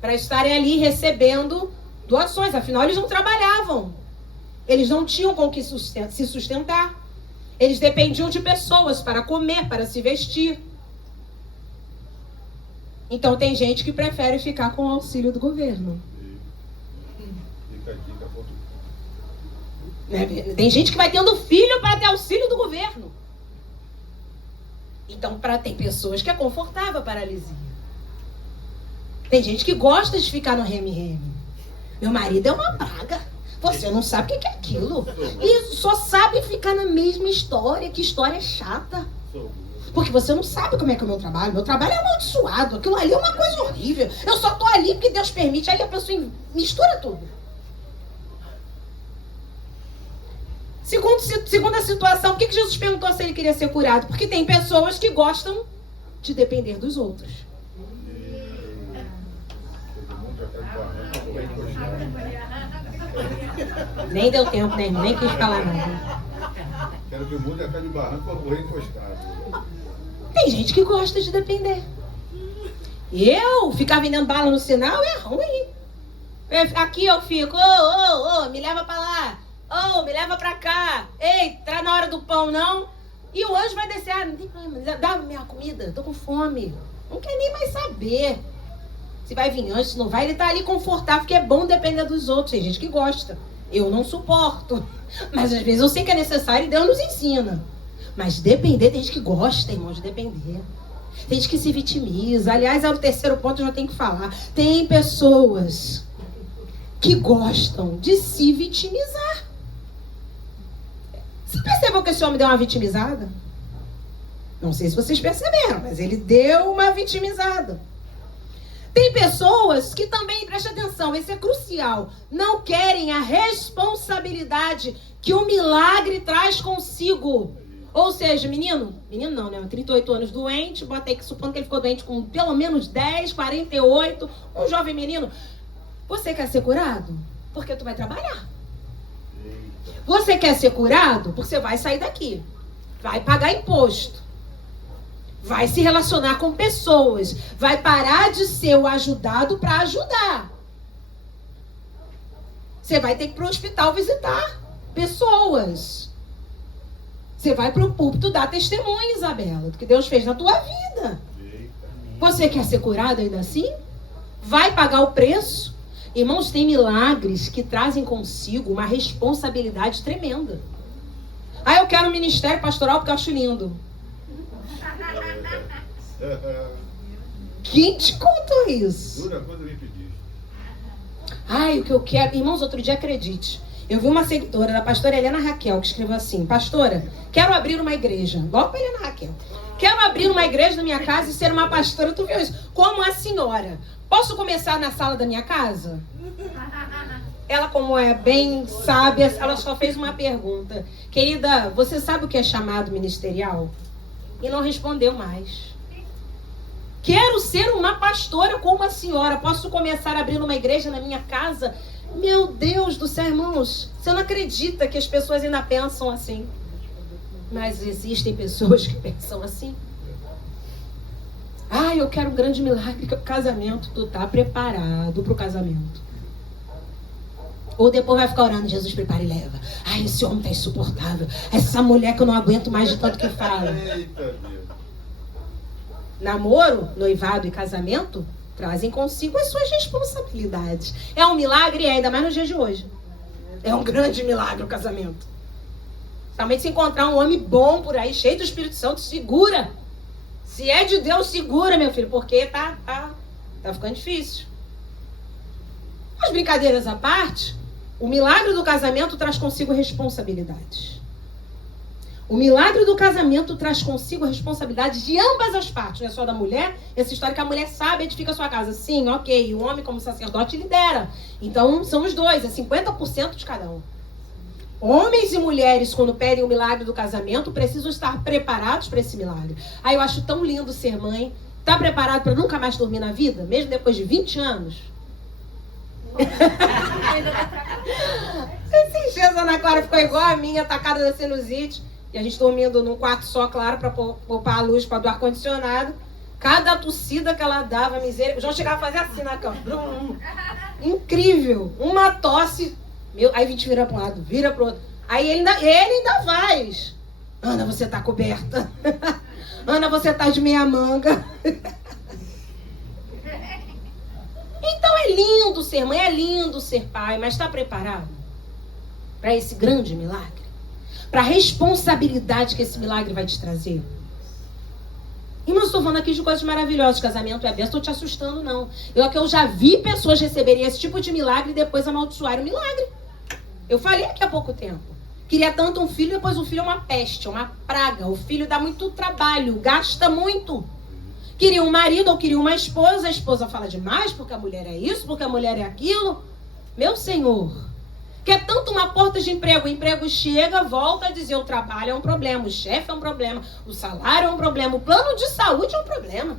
para estarem ali recebendo doações. Afinal, eles não trabalhavam. Eles não tinham com que se sustentar. Eles dependiam de pessoas para comer, para se vestir. Então tem gente que prefere ficar com o auxílio do governo. Tem gente que vai tendo filho para ter auxílio do governo. Então, tem pessoas que é confortável a paralisia. Tem gente que gosta de ficar no reme-reme. Meu marido é uma praga. Você não sabe o que é aquilo. E só sabe ficar na mesma história. Que história chata. Porque você não sabe como é que é o meu trabalho. Meu trabalho é amaldiçoado. Aquilo ali é uma coisa horrível. Eu só tô ali porque Deus permite. Aí a pessoa mistura tudo. Segunda situação, por que Jesus perguntou se ele queria ser curado? Porque tem pessoas que gostam de depender dos outros. Nem deu tempo, né, irmão? Nem quis falar nada. Quero que o mundo é pé de barranco para correr encostado. Tem gente que gosta de depender. Eu ficar vendendo bala no sinal é ruim. Aqui eu fico, me leva pra lá. Me leva pra cá. Ei, tá na hora do pão, não? E o anjo vai descer. Não tem problema, dá minha comida, tô com fome. Não quer nem mais saber se vai vir antes, se não vai. Ele tá ali confortável, porque é bom depender dos outros. Tem gente que gosta. Eu não suporto. Mas às vezes eu sei que é necessário e Deus nos ensina. Mas depender, tem gente que gosta, irmão, de depender. Tem gente que se vitimiza. Aliás, é o terceiro ponto que eu já tenho que falar. Tem pessoas que gostam de se vitimizar. Você percebeu que esse homem deu uma vitimizada? Não sei se vocês perceberam, mas ele deu uma vitimizada. Tem pessoas que também, presta atenção, isso é crucial, não querem a responsabilidade que o milagre traz consigo. Ou seja, menino não, né? 38 anos doente, bota aí que supondo que ele ficou doente com pelo menos 10, 48, um jovem menino. Você quer ser curado? Porque tu vai trabalhar. Você quer ser curado? Porque você vai sair daqui. Vai pagar imposto. Vai se relacionar com pessoas. Vai parar de ser o ajudado para ajudar. Você vai ter que ir para o hospital visitar pessoas. Você vai para o púlpito dar testemunho, Isabela, do que Deus fez na tua vida. Você quer ser curado ainda assim? Vai pagar o preço? Irmãos, tem milagres que trazem consigo uma responsabilidade tremenda. Ah, eu quero um ministério pastoral porque eu acho lindo. Quem te contou isso? Dura quando me pediste. Ai, o que eu quero... Irmãos, outro dia, acredite. Eu vi uma seguidora da pastora Helena Raquel que escreveu assim: pastora, quero abrir uma igreja. Logo para Helena Raquel. Quero abrir uma igreja na minha casa e ser uma pastora. Tu viu isso? Como a senhora. Posso começar na sala da minha casa? Ela, como é bem sábia, ela só fez uma pergunta. Querida, você sabe o que é chamado ministerial? E não respondeu mais. Quero ser uma pastora como a senhora. Posso começar abrindo uma igreja na minha casa? Meu Deus do céu, irmãos. Você não acredita que as pessoas ainda pensam assim. Mas existem pessoas que pensam assim. Ah, eu quero um grande milagre, que é o casamento. Tu tá preparado pro casamento? Ou depois vai ficar orando: Jesus, prepara e leva. Ai, esse homem tá insuportável. Essa mulher que eu não aguento mais de tanto que fala. Eita Deus. Namoro, noivado e casamento trazem consigo as suas responsabilidades. É um milagre, ainda mais nos dias de hoje. É um grande milagre o casamento. Somente se encontrar um homem bom por aí, cheio do Espírito Santo, segura. Se é de Deus, segura, meu filho, porque tá ficando difícil. As brincadeiras à parte, o milagre do casamento traz consigo responsabilidades. O milagre do casamento traz consigo a responsabilidade de ambas as partes, não é só da mulher. Essa história que a mulher sabe edifica a sua casa. Sim, ok, o homem como sacerdote lidera. Então são os dois, é 50% de cada um. Homens e mulheres, quando pedem o milagre do casamento, precisam estar preparados para esse milagre. Aí eu acho tão lindo ser mãe. Tá preparado para nunca mais dormir na vida? Mesmo depois de 20 anos? Esses dias a Ana Clara ficou igual a minha, atacada da sinusite. E a gente dormindo num quarto só, claro, para poupar a luz para do ar-condicionado. Cada tossida que ela dava, miséria. O João chegava a fazer assim na cama. Incrível. Uma tosse. Aí a gente vira para um lado, vira para o outro. Aí ele ainda faz. Ana, você tá coberta. Ana, você tá de meia manga. Então é lindo ser mãe, é lindo ser pai, mas está preparado para esse grande milagre? Para a responsabilidade que esse milagre vai te trazer? E não estou falando aqui de coisas maravilhosas. Casamento é bênção, estou te assustando, não. Eu já vi pessoas receberem esse tipo de milagre e depois amaldiçoarem o milagre. Eu falei aqui há pouco tempo. Queria tanto um filho, depois o filho é uma peste, é uma praga. O filho dá muito trabalho, gasta muito. Queria um marido ou queria uma esposa. A esposa fala demais porque a mulher é isso, porque a mulher é aquilo. Meu Senhor. Quer tanto uma porta de emprego, o emprego chega, volta a dizer: o trabalho é um problema, o chefe é um problema, o salário é um problema, o plano de saúde é um problema.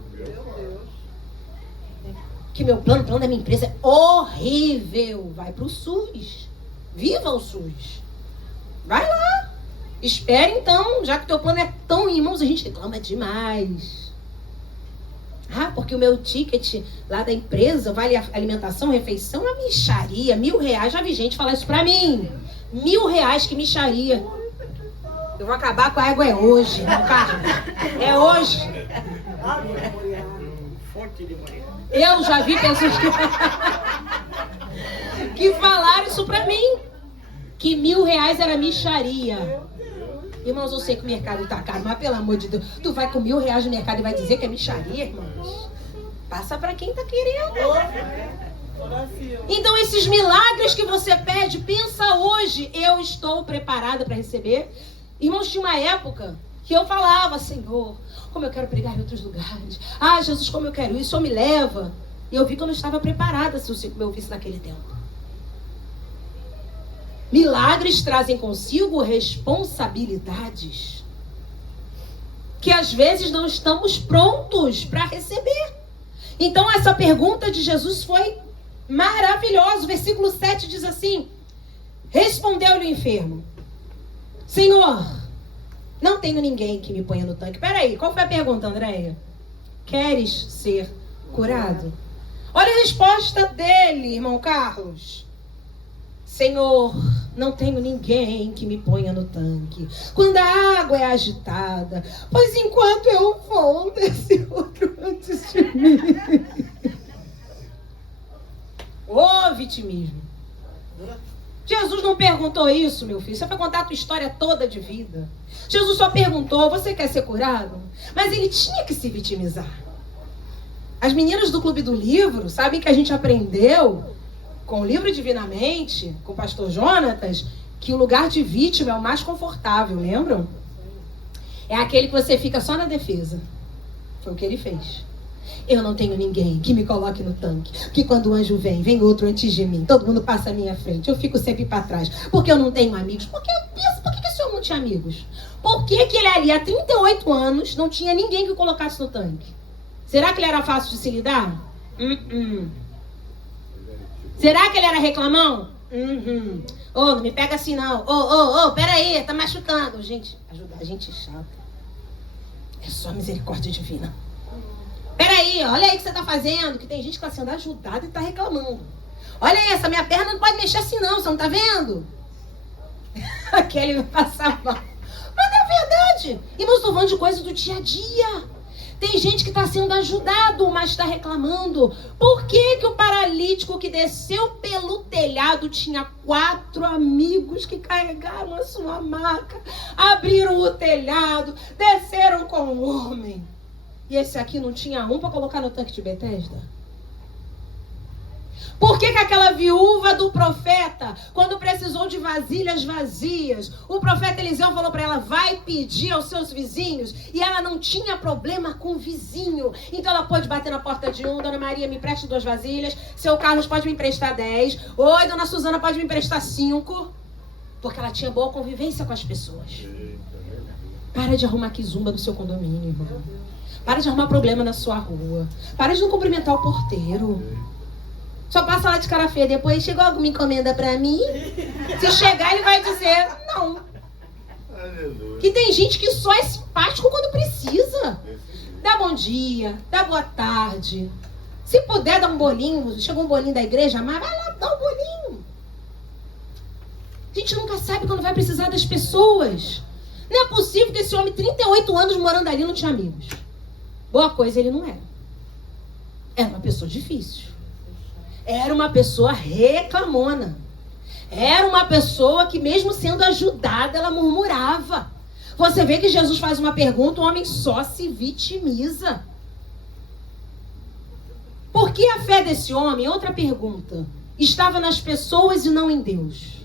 Que meu plano, o plano da minha empresa é horrível. Vai pro SUS. Viva o SUS. Vai lá. Espere então, já que teu plano é tão... Irmãos, a gente reclama demais. Ah, porque o meu ticket lá da empresa, vale a alimentação, refeição, é mixaria, R$1.000. Já vi gente falar isso pra mim. R$1.000, que mixaria. Eu vou acabar com a água, é hoje, meu carro. É hoje. Eu já vi pessoas que falaram isso pra mim. Que R$1.000 era mixaria. Irmãos, eu sei que o mercado tá caro, mas pelo amor de Deus, tu vai com R$1.000 no mercado e vai dizer que é mixaria, irmãos? Passa pra quem tá querendo. Então esses milagres que você pede, pensa hoje: eu estou preparada para receber? Irmãos, tinha uma época que eu falava: Senhor, como eu quero pregar em outros lugares. Ah, Jesus, como eu quero isso, só me leva. E eu vi que eu não estava preparada se eu me ouvisse naquele tempo. Milagres trazem consigo responsabilidades que às vezes não estamos prontos para receber. Então essa pergunta de Jesus foi maravilhosa. O versículo 7 diz assim: respondeu-lhe o enfermo: Senhor, não tenho ninguém que me ponha no tanque. Peraí, qual foi a pergunta, Andréia? Queres ser curado? Olha a resposta dele, irmão Carlos. Senhor, não tenho ninguém que me ponha no tanque quando a água é agitada, pois enquanto eu vou, desce outro antes de mim. Ô, vitimismo. Jesus não perguntou isso, meu filho. Você vai contar a tua história toda de vida. Jesus só perguntou: você quer ser curado? Mas ele tinha que se vitimizar. As meninas do Clube do Livro sabem que a gente aprendeu com o livro Divinamente, com o pastor Jonatas, que o lugar de vítima é o mais confortável, lembram? É aquele que você fica só na defesa. Foi o que ele fez. Eu não tenho ninguém que me coloque no tanque, porque quando o anjo vem, vem outro antes de mim, todo mundo passa à minha frente, eu fico sempre para trás, porque eu não tenho amigos. Porque eu penso, por que esse homem não tinha amigos? Por que ele ali há 38 anos não tinha ninguém que o colocasse no tanque? Será que ele era fácil de se lidar? Será que ele era reclamão? Ô, não me pega assim não. Ô, peraí, tá machucando. Gente, ajudar a gente é chato. É só misericórdia divina. Peraí, olha aí o que você tá fazendo. Que tem gente que tá sendo ajudada e tá reclamando. Olha aí, essa minha perna não pode mexer assim não, você não tá vendo? Aquele vai passar mal. Mas é verdade. Irmãos, estou falando de coisa do dia a dia. Tem gente que está sendo ajudado, mas está reclamando. Por que o paralítico que desceu pelo telhado tinha 4 amigos que carregaram a sua maca, abriram o telhado, desceram com o homem? E esse aqui não tinha um para colocar no tanque de Betesda? Por que aquela viúva do profeta, quando precisou de vasilhas vazias, o profeta Eliseu falou para ela: vai pedir aos seus vizinhos? E ela não tinha problema com o vizinho. Então ela pôde bater na porta de um: Dona Maria, me preste 2 vasilhas. Seu Carlos pode me emprestar 10. Oi, Dona Suzana, pode me emprestar 5. Porque ela tinha boa convivência com as pessoas. Para de arrumar quizumba no seu condomínio, irmão. Para de arrumar problema na sua rua. Para de não cumprimentar o porteiro. Só passa lá de cara feia. Depois: chegou alguma encomenda pra mim? Se chegar, ele vai dizer não. Aleluia. Que tem gente que só é simpático quando precisa. Dá bom dia, dá boa tarde. Se puder, dá um bolinho. Chegou um bolinho da igreja, mas vai lá, dá um bolinho. A gente nunca sabe quando vai precisar das pessoas. Não é possível que esse homem, 38 anos morando ali, não tinha amigos. Boa coisa ele não era. Era uma pessoa difícil. Era uma pessoa reclamona. Era uma pessoa que, mesmo sendo ajudada, ela murmurava. Você vê que Jesus faz uma pergunta, o homem só se vitimiza. Por que a fé desse homem, outra pergunta, estava nas pessoas e não em Deus?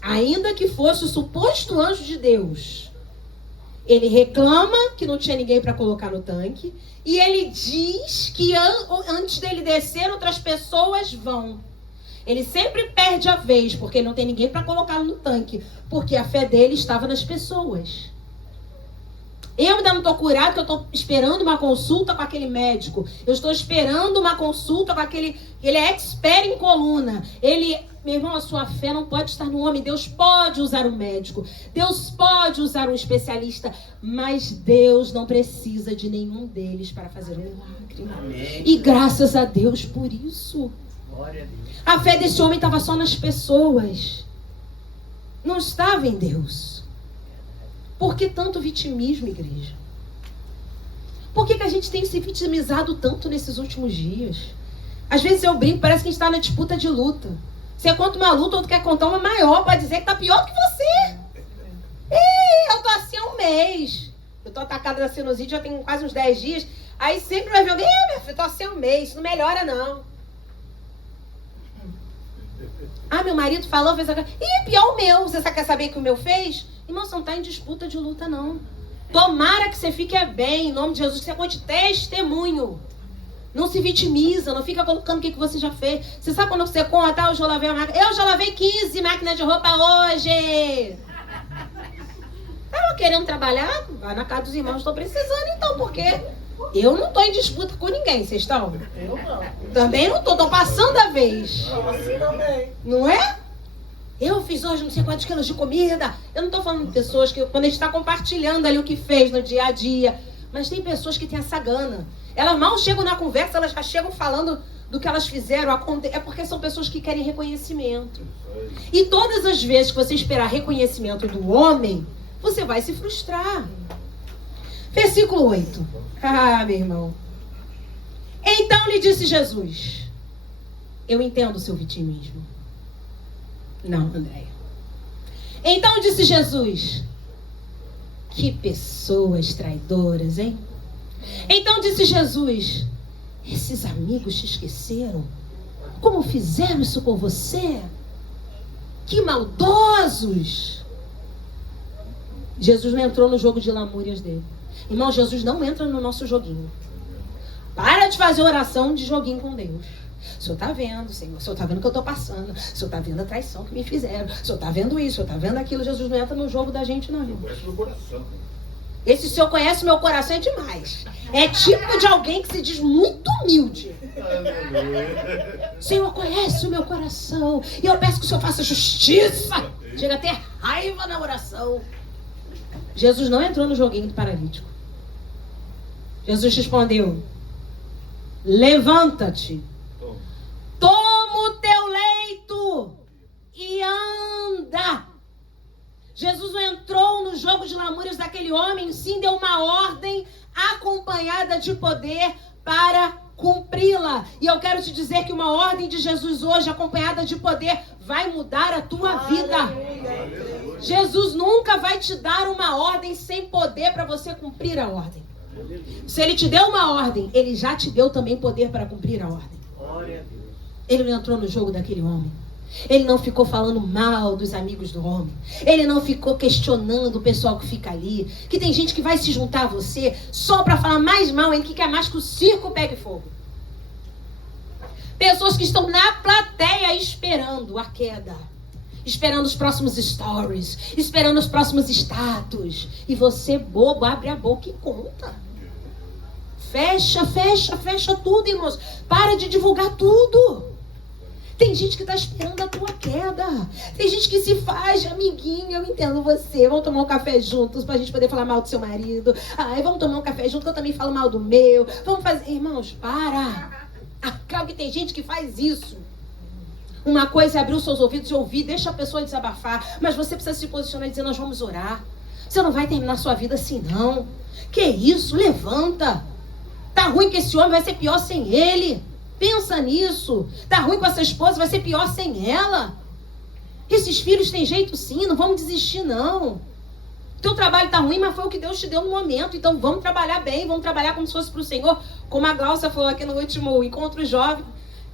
Ainda que fosse o suposto anjo de Deus, ele reclama que não tinha ninguém para colocar no tanque. E ele diz que antes dele descer, outras pessoas vão. Ele sempre perde a vez, porque não tem ninguém para colocá-lo no tanque. Porque a fé dele estava nas pessoas. Eu ainda não estou curado, porque eu estou esperando uma consulta com aquele médico. Eu estou esperando uma consulta com aquele... Ele é expert em coluna. Meu irmão, a sua fé não pode estar no homem. Deus pode usar um médico. Deus pode usar um especialista. Mas Deus não precisa de nenhum deles para fazer um milagre. Amém. E graças a Deus por isso. Glória a Deus. A fé desse homem estava só nas pessoas. Não estava em Deus. Por que tanto vitimismo, igreja? Por que a gente tem se vitimizado tanto nesses últimos dias? Às vezes eu brinco, parece que a gente está na disputa de luta. Você conta uma luta, outro quer contar uma maior, para dizer que tá pior que você. Eu tô assim há um mês. Eu tô atacada da sinusite, já tem quase uns 10 dias. Aí sempre vai ver alguém: minha filha, eu tô assim há um mês, isso não melhora não. Meu marido falou, fez agora. Pior o meu. Você quer saber o que o meu fez? Irmão, você não tá em disputa de luta não. Tomara que você fique bem, em nome de Jesus, que você conte testemunho. Não se vitimiza, não fica colocando o que você já fez. Você sabe quando você conta, eu já lavei a máquina. Eu já lavei 15 máquinas de roupa hoje. Tava querendo trabalhar? Vai na casa dos irmãos, estou precisando então, porque eu não estou em disputa com ninguém, vocês estão? Eu não. Também não estou passando a vez. Assim também. Não é? Eu fiz hoje não sei quantos quilos de comida. Eu não estou falando de pessoas que, quando a gente está compartilhando ali o que fez no dia a dia, mas tem pessoas que têm essa gana. Elas mal chegam na conversa, elas já chegam falando do que elas fizeram. É porque são pessoas que querem reconhecimento. E todas as vezes que você esperar reconhecimento do homem, você vai se frustrar. Versículo 8. Ah, meu irmão. Então lhe disse Jesus: eu entendo o seu vitimismo. Não, Andréia. Então disse Jesus: que pessoas traidoras, hein? Então disse Jesus: esses amigos te esqueceram? Como fizeram isso com você? Que maldosos! Jesus não entrou no jogo de lamúrias dele. Irmão, Jesus não entra no nosso joguinho. Para de fazer oração de joguinho com Deus. O Senhor está vendo, Senhor. O Senhor está vendo o que eu estou passando. O Senhor está vendo a traição que me fizeram. O Senhor está vendo isso, o Senhor está vendo aquilo. Jesus não entra no jogo da gente, não, irmão. Conhece meu coração. Esse Senhor conhece meu coração é demais. É tipo de alguém que se diz muito humilde. O Senhor conhece o meu coração. E eu peço que o Senhor faça justiça. Chega a ter raiva na oração. Jesus não entrou no joguinho do paralítico. Jesus respondeu: levanta-te, toma o teu leito e anda. Jesus não entrou no jogo de lamúrias daquele homem, sim deu uma ordem acompanhada de poder para cumpri-la. E eu quero te dizer que uma ordem de Jesus hoje, acompanhada de poder, vai mudar a tua vida. Jesus nunca vai te dar uma ordem sem poder para você cumprir a ordem. Se ele te deu uma ordem, ele já te deu também poder para cumprir a ordem. Ele não entrou no jogo daquele homem. Ele não ficou falando mal dos amigos do homem. Ele não ficou questionando o pessoal que fica ali. Que tem gente que vai se juntar a você só para falar mais mal, que quer mais que o circo pegue fogo. Pessoas que estão na plateia esperando a queda. Esperando os próximos stories. Esperando os próximos status. E você, bobo, abre a boca e conta. Fecha tudo, irmãos. Para de divulgar tudo. Tem gente que está esperando a tua queda. Tem gente que se faz de amiguinho. Eu entendo você. Vamos tomar um café juntos pra gente poder falar mal do seu marido. Ai, vamos tomar um café junto que eu também falo mal do meu. Vamos fazer... Irmãos, para. Claro que tem gente que faz isso. Uma coisa é abrir os seus ouvidos e ouvir. Deixa a pessoa desabafar. Mas você precisa se posicionar e dizer: nós vamos orar. Você não vai terminar sua vida assim, não. Que isso? Levanta. Tá ruim que esse homem vai ser pior sem ele. Pensa nisso. Tá ruim com essa esposa, vai ser pior sem ela. Esses filhos têm jeito sim, não vamos desistir não. Teu trabalho tá ruim, mas foi o que Deus te deu no momento. Então vamos trabalhar bem, vamos trabalhar como se fosse pro Senhor. Como a Glaucia falou aqui no último encontro jovem,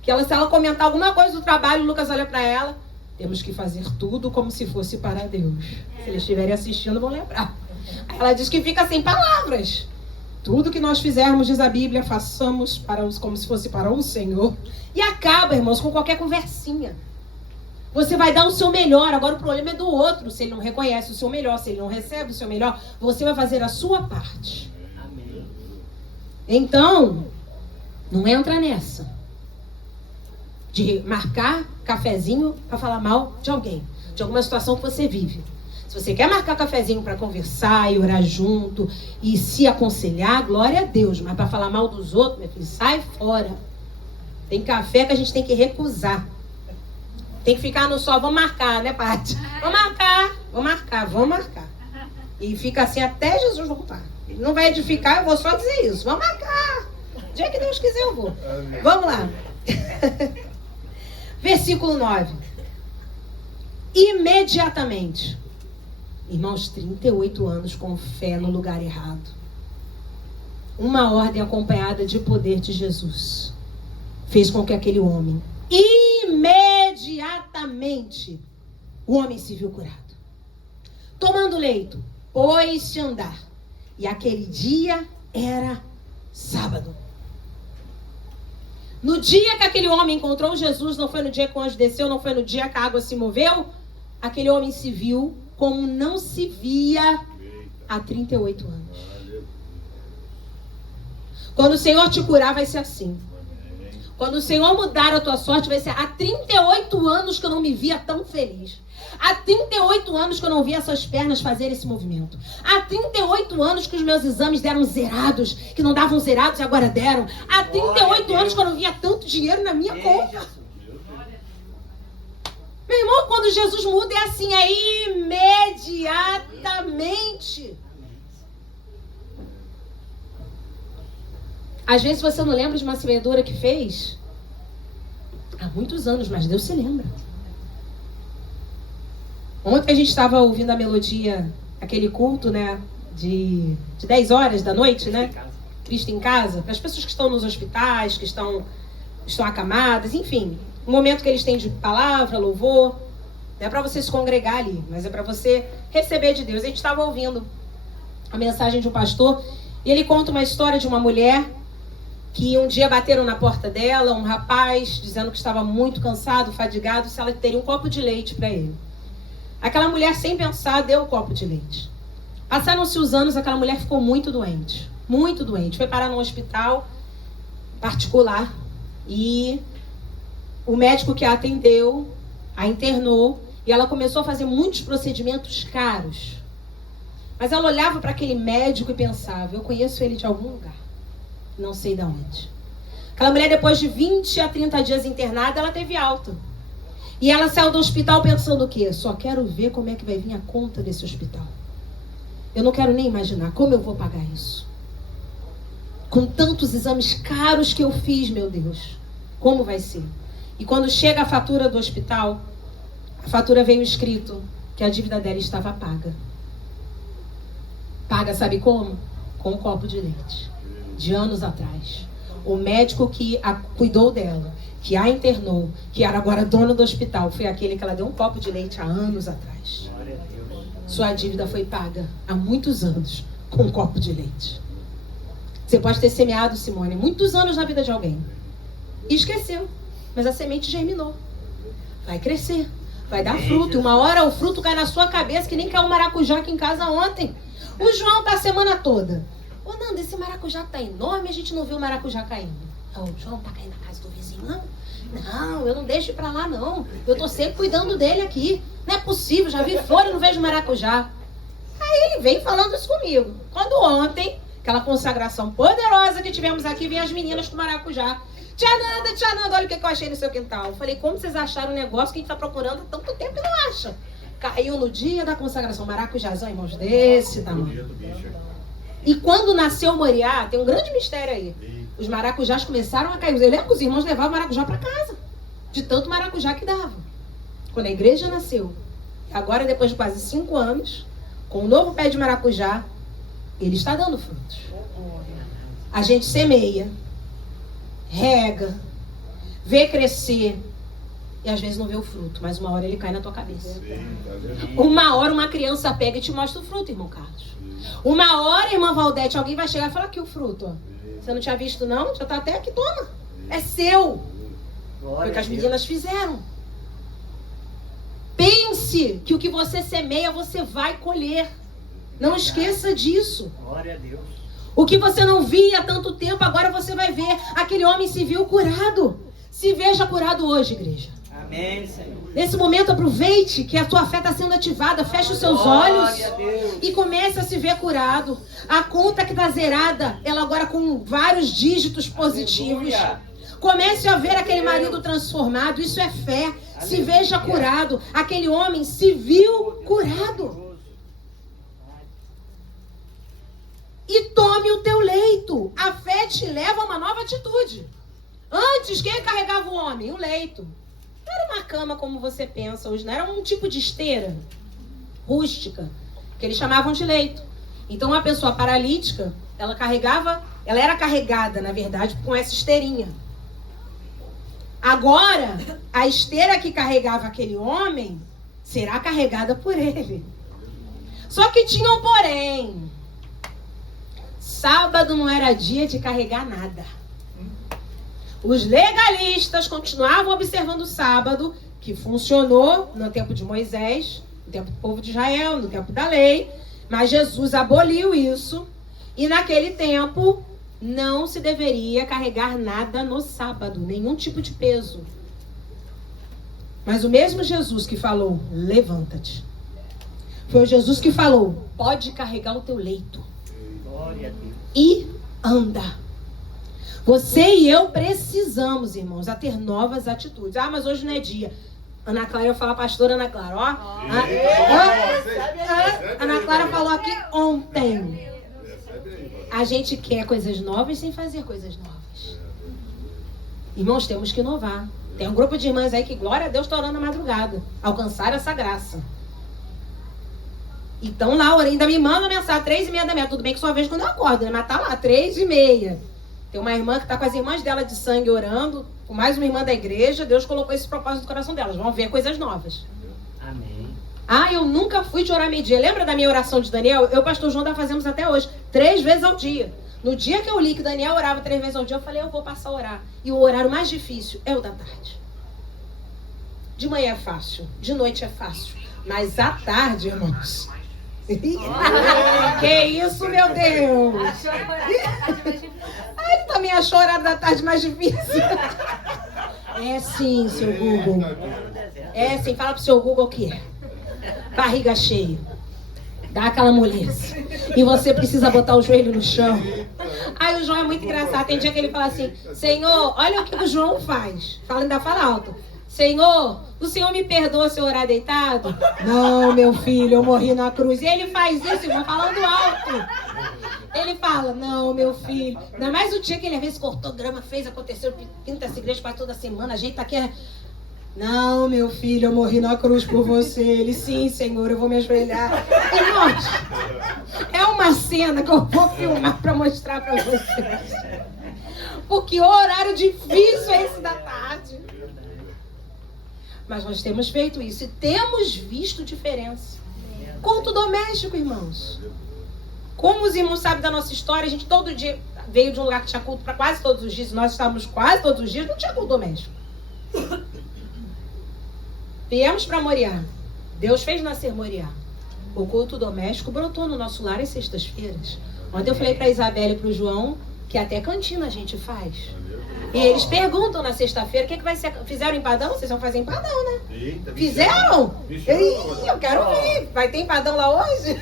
que se ela comentar alguma coisa do trabalho, o Lucas olha para ela: temos que fazer tudo como se fosse para Deus. Se eles estiverem assistindo, vão lembrar. Aí ela diz que fica sem palavras. Tudo que nós fizermos, diz a Bíblia, façamos como se fosse para o Senhor. E acaba, irmãos, com qualquer conversinha. Você vai dar o seu melhor, agora o problema é do outro. Se ele não reconhece o seu melhor, se ele não recebe o seu melhor, você vai fazer a sua parte. Amém. Então, não entra nessa de marcar cafezinho para falar mal de alguém, de alguma situação que você vive. Se você quer marcar cafezinho para conversar e orar junto e se aconselhar, glória a Deus. Mas para falar mal dos outros, meu filho, sai fora. Tem café que a gente tem que recusar. Tem que ficar no sol. Vamos marcar, né, Paty? Vamos marcar. E fica assim até Jesus voltar. Ele não vai edificar, eu vou só dizer isso. Vamos marcar. O dia que Deus quiser eu vou. Vamos lá. Versículo 9. Imediatamente. Irmãos, 38 anos com fé no lugar errado. Uma ordem acompanhada de poder de Jesus fez com que aquele homem, imediatamente, o homem se viu curado. Tomando leito, pôs-se a andar. E aquele dia era sábado. No dia que aquele homem encontrou Jesus, não foi no dia que o anjo desceu, não foi no dia que a água se moveu, aquele homem se viu como não se via há 38 anos. Quando o Senhor te curar, vai ser assim. Quando o Senhor mudar a tua sorte, vai ser há 38 anos que eu não me via tão feliz. Há 38 anos que eu não vi essas pernas fazerem esse movimento. Há 38 anos que os meus exames deram zerados, que não davam zerados e agora deram. Há 38 anos que eu não via tanto dinheiro na minha conta. Meu irmão, quando Jesus muda é assim, é imediatamente. Às vezes você não lembra de uma semeadura que fez há muitos anos, mas Deus se lembra. Ontem a gente estava ouvindo a melodia, aquele culto, né, de 10 horas da noite, né? Cristo em casa, para as pessoas que estão nos hospitais, que estão acamadas, enfim. Um momento que eles têm de palavra, louvor. Não é para você se congregar ali, mas é para você receber de Deus. A gente estava ouvindo a mensagem de um pastor e ele conta uma história de uma mulher que um dia bateram na porta dela, um rapaz, dizendo que estava muito cansado, fadigado, se ela teria um copo de leite para ele. Aquela mulher, sem pensar, deu um copo de leite. Passaram-se os anos, aquela mulher ficou muito doente. Muito doente. Foi parar num hospital particular. E o médico que a atendeu, a internou. E ela começou a fazer muitos procedimentos caros. Mas ela olhava para aquele médico e pensava, eu conheço ele de algum lugar. Não sei de onde. Aquela mulher, depois de 20 a 30 dias internada, ela teve alta. E ela saiu do hospital pensando o quê? Só quero ver como é que vai vir a conta desse hospital. Eu não quero nem imaginar como eu vou pagar isso. Com tantos exames caros que eu fiz, meu Deus. Como vai ser? E quando chega a fatura do hospital, a fatura veio escrito que a dívida dela estava paga. Paga, sabe como? Com um copo de leite. De anos atrás. O médico que a cuidou dela, que a internou, que era agora dono do hospital, foi aquele que ela deu um copo de leite há anos atrás. Sua dívida foi paga há muitos anos com um copo de leite. Você pode ter semeado, Simone, muitos anos na vida de alguém. E esqueceu. Mas a semente germinou. Vai crescer. Vai dar fruto. E uma hora o fruto cai na sua cabeça, que nem caiu o maracujá aqui em casa ontem. O João tá a semana toda. Ô, Nanda, esse maracujá tá enorme, a gente não viu o maracujá caindo. O João tá caindo na casa do vizinho, não? Não, eu não deixo ir pra lá, não. Eu tô sempre cuidando dele aqui. Não é possível, já vi flor e não vejo maracujá. Aí ele vem falando isso comigo. Quando ontem, aquela consagração poderosa que tivemos aqui, vem as meninas com maracujá. Tia Nanda, olha o que eu achei no seu quintal. Eu falei, como vocês acharam um negócio que a gente tá procurando há tanto tempo e não acha? Caiu no dia da consagração, maracujazão, irmãos, desse tamanho. E quando nasceu o Moriá, tem um grande mistério aí. Os maracujás começaram a cair. Eu lembro que os irmãos levavam maracujá para casa. De tanto maracujá que dava. Quando a igreja nasceu. Agora, depois de quase 5 anos, com um novo pé de maracujá, ele está dando frutos. A gente semeia, rega, vê crescer. E às vezes não vê o fruto, mas uma hora ele cai na tua cabeça. Uma hora uma criança pega e te mostra o fruto, irmão Carlos. Uma hora, irmã Valdete, alguém vai chegar e falar aqui o fruto, ó. Você não tinha visto, não? Já tá até aqui, toma. É seu. Foi o que as meninas fizeram. Pense que o que você semeia, você vai colher. Não esqueça disso. Glória a Deus. O que você não via há tanto tempo, agora você vai ver. Aquele homem se viu curado. Se veja curado hoje, igreja. Amém, Senhor. Nesse momento, aproveite que a tua fé está sendo ativada. Feche os seus olhos e comece a se ver curado. A conta que está zerada, ela agora com vários dígitos positivos. Aleluia. Comece a ver aquele marido transformado. Isso é fé. Se veja curado. Aquele homem se viu curado. E tome o teu leito. A fé te leva a uma nova atitude. Antes, quem carregava o homem? O leito. Não era uma cama como você pensa hoje, não era um tipo de esteira rústica, que eles chamavam de leito. Então, uma pessoa paralítica, ela era carregada, na verdade, com essa esteirinha. Agora, a esteira que carregava aquele homem será carregada por ele. Só que tinha um porém. Sábado não era dia de carregar nada. Os legalistas continuavam observando o sábado, que funcionou no tempo de Moisés, no tempo do povo de Israel, no tempo da lei, mas Jesus aboliu isso, e naquele tempo não se deveria carregar nada no sábado, nenhum tipo de peso. Mas o mesmo Jesus que falou, levanta-te, foi o Jesus que falou, pode carregar o teu leito. Glória a Deus. E anda. Você e eu precisamos, irmãos, a ter novas atitudes. Ah, mas hoje não é dia. Ana Clara, eu falo a pastora Ana Clara, ó. Ana Clara falou aqui ontem. A gente quer coisas novas sem fazer coisas novas. Irmãos, temos que inovar. Tem um grupo de irmãs aí que, glória a Deus, está orando na madrugada. Alcançar essa graça. Então lá, ainda me manda mensagem 3:30 da manhã. Tudo bem que só vejo quando eu acordo, né? Mas tá lá, 3:30. Tem uma irmã que tá com as irmãs dela de sangue orando, com mais uma irmã da igreja. Deus colocou esse propósito no coração delas. Vão ver coisas novas. Amém. Ah, eu nunca fui de orar meio-dia. Lembra da minha oração de Daniel? Eu e o pastor João fazemos até hoje. 3 vezes ao dia. No dia que eu li que Daniel orava 3 vezes ao dia, eu falei, eu vou passar a orar. E o horário mais difícil é o da tarde. De manhã é fácil, de noite é fácil. Mas à tarde, irmãos... Que isso, meu Deus! Ele também achou a hora da tarde mais difícil. É sim, seu Google. É sim, fala pro seu Google que é. Barriga cheia. Dá aquela moleza. E você precisa botar o joelho no chão. Aí o João é muito engraçado. Tem dia que ele fala assim, Senhor, olha o que o João faz. Ainda fala alto. Senhor, o Senhor me perdoa se eu orar deitado? Não, meu filho, eu morri na cruz. E ele faz isso, irmão, falando alto. Ele fala, não, meu filho. Ainda mais o dia que ele às vezes cortou grama, fez, aconteceu, pinta essa igreja quase toda semana, a gente tá aqui. Não, meu filho, eu morri na cruz por você. Ele, sim, Senhor, eu vou me ajoelhar. Irmãos, é uma cena que eu vou filmar pra mostrar pra vocês. Porque o horário difícil é esse da tarde. Mas nós temos feito isso e temos visto diferença. Culto doméstico, irmãos. Como os irmãos sabem da nossa história, a gente todo dia veio de um lugar que tinha culto para quase todos os dias. Nós estávamos quase todos os dias, não tinha culto doméstico. Viemos para Moriá. Deus fez nascer Moriá. O culto doméstico brotou no nosso lar às sextas-feiras. Ontem eu falei para a Isabela e para o João que até cantina a gente faz. E eles perguntam na sexta-feira, o que vai ser? Fizeram empadão? Vocês vão fazer empadão, né? Eita, fizeram? Eu quero ver. Vai ter empadão lá hoje?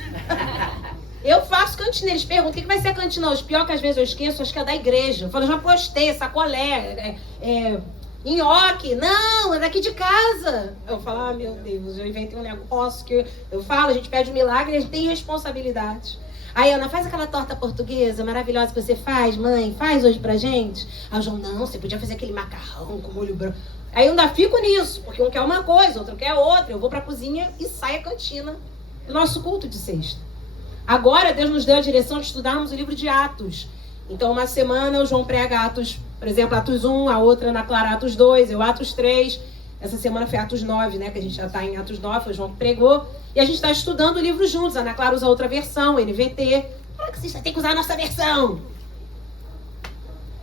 Eu faço cantina. Eles perguntam, o que vai ser a cantina hoje? Pior que às vezes eu esqueço, acho que é da igreja. Eu falo, já postei, sacolé, nhoque. Não, é daqui de casa. Eu falo, ah, meu Deus, eu inventei um negócio que eu falo, a gente pede um milagre, a gente tem responsabilidade. Aí, Ana, faz aquela torta portuguesa maravilhosa que você faz, mãe, faz hoje pra gente. Aí o João, não, você podia fazer aquele macarrão com molho branco. Aí eu ainda fico nisso, porque um quer uma coisa, outro quer outra. Eu vou pra cozinha e saio a cantina do nosso culto de sexta. Agora, Deus nos deu a direção de estudarmos o livro de Atos. Então, uma semana o João prega Atos, por exemplo, Atos 1, a outra Ana Clara Atos 2, eu Atos 3. Essa semana foi Atos 9, né? Que a gente já está em Atos 9, foi o João que pregou. E a gente está estudando o livro juntos. A Ana Clara usa outra versão, NVT. Claro que vocês têm que usar a nossa versão.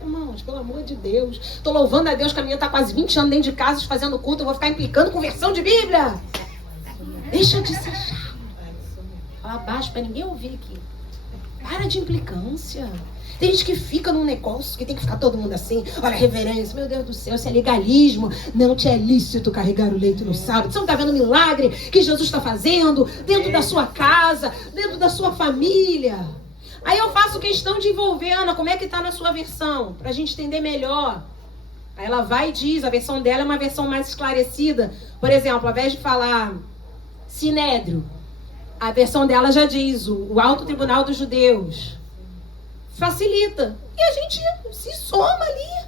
Irmãos, pelo amor de Deus. Estou louvando a Deus que a menina está quase 20 anos dentro de casa fazendo culto. Eu vou ficar implicando com versão de Bíblia. Deixa de ser chato. Fala baixo para ninguém ouvir aqui. Para de implicância. Tem gente que fica num negócio que tem que ficar todo mundo assim. Olha, reverência, meu Deus do céu, isso é legalismo. Não te é lícito carregar o leito no sábado. Você não está vendo o milagre que Jesus está fazendo dentro da sua casa, dentro da sua família. Aí eu faço questão de envolver, Ana, como é que está na sua versão? Para a gente entender melhor. Aí ela vai e diz, a versão dela é uma versão mais esclarecida. Por exemplo, ao invés de falar Sinédrio, a versão dela já diz o Alto Tribunal dos Judeus. Facilita. E a gente se soma ali.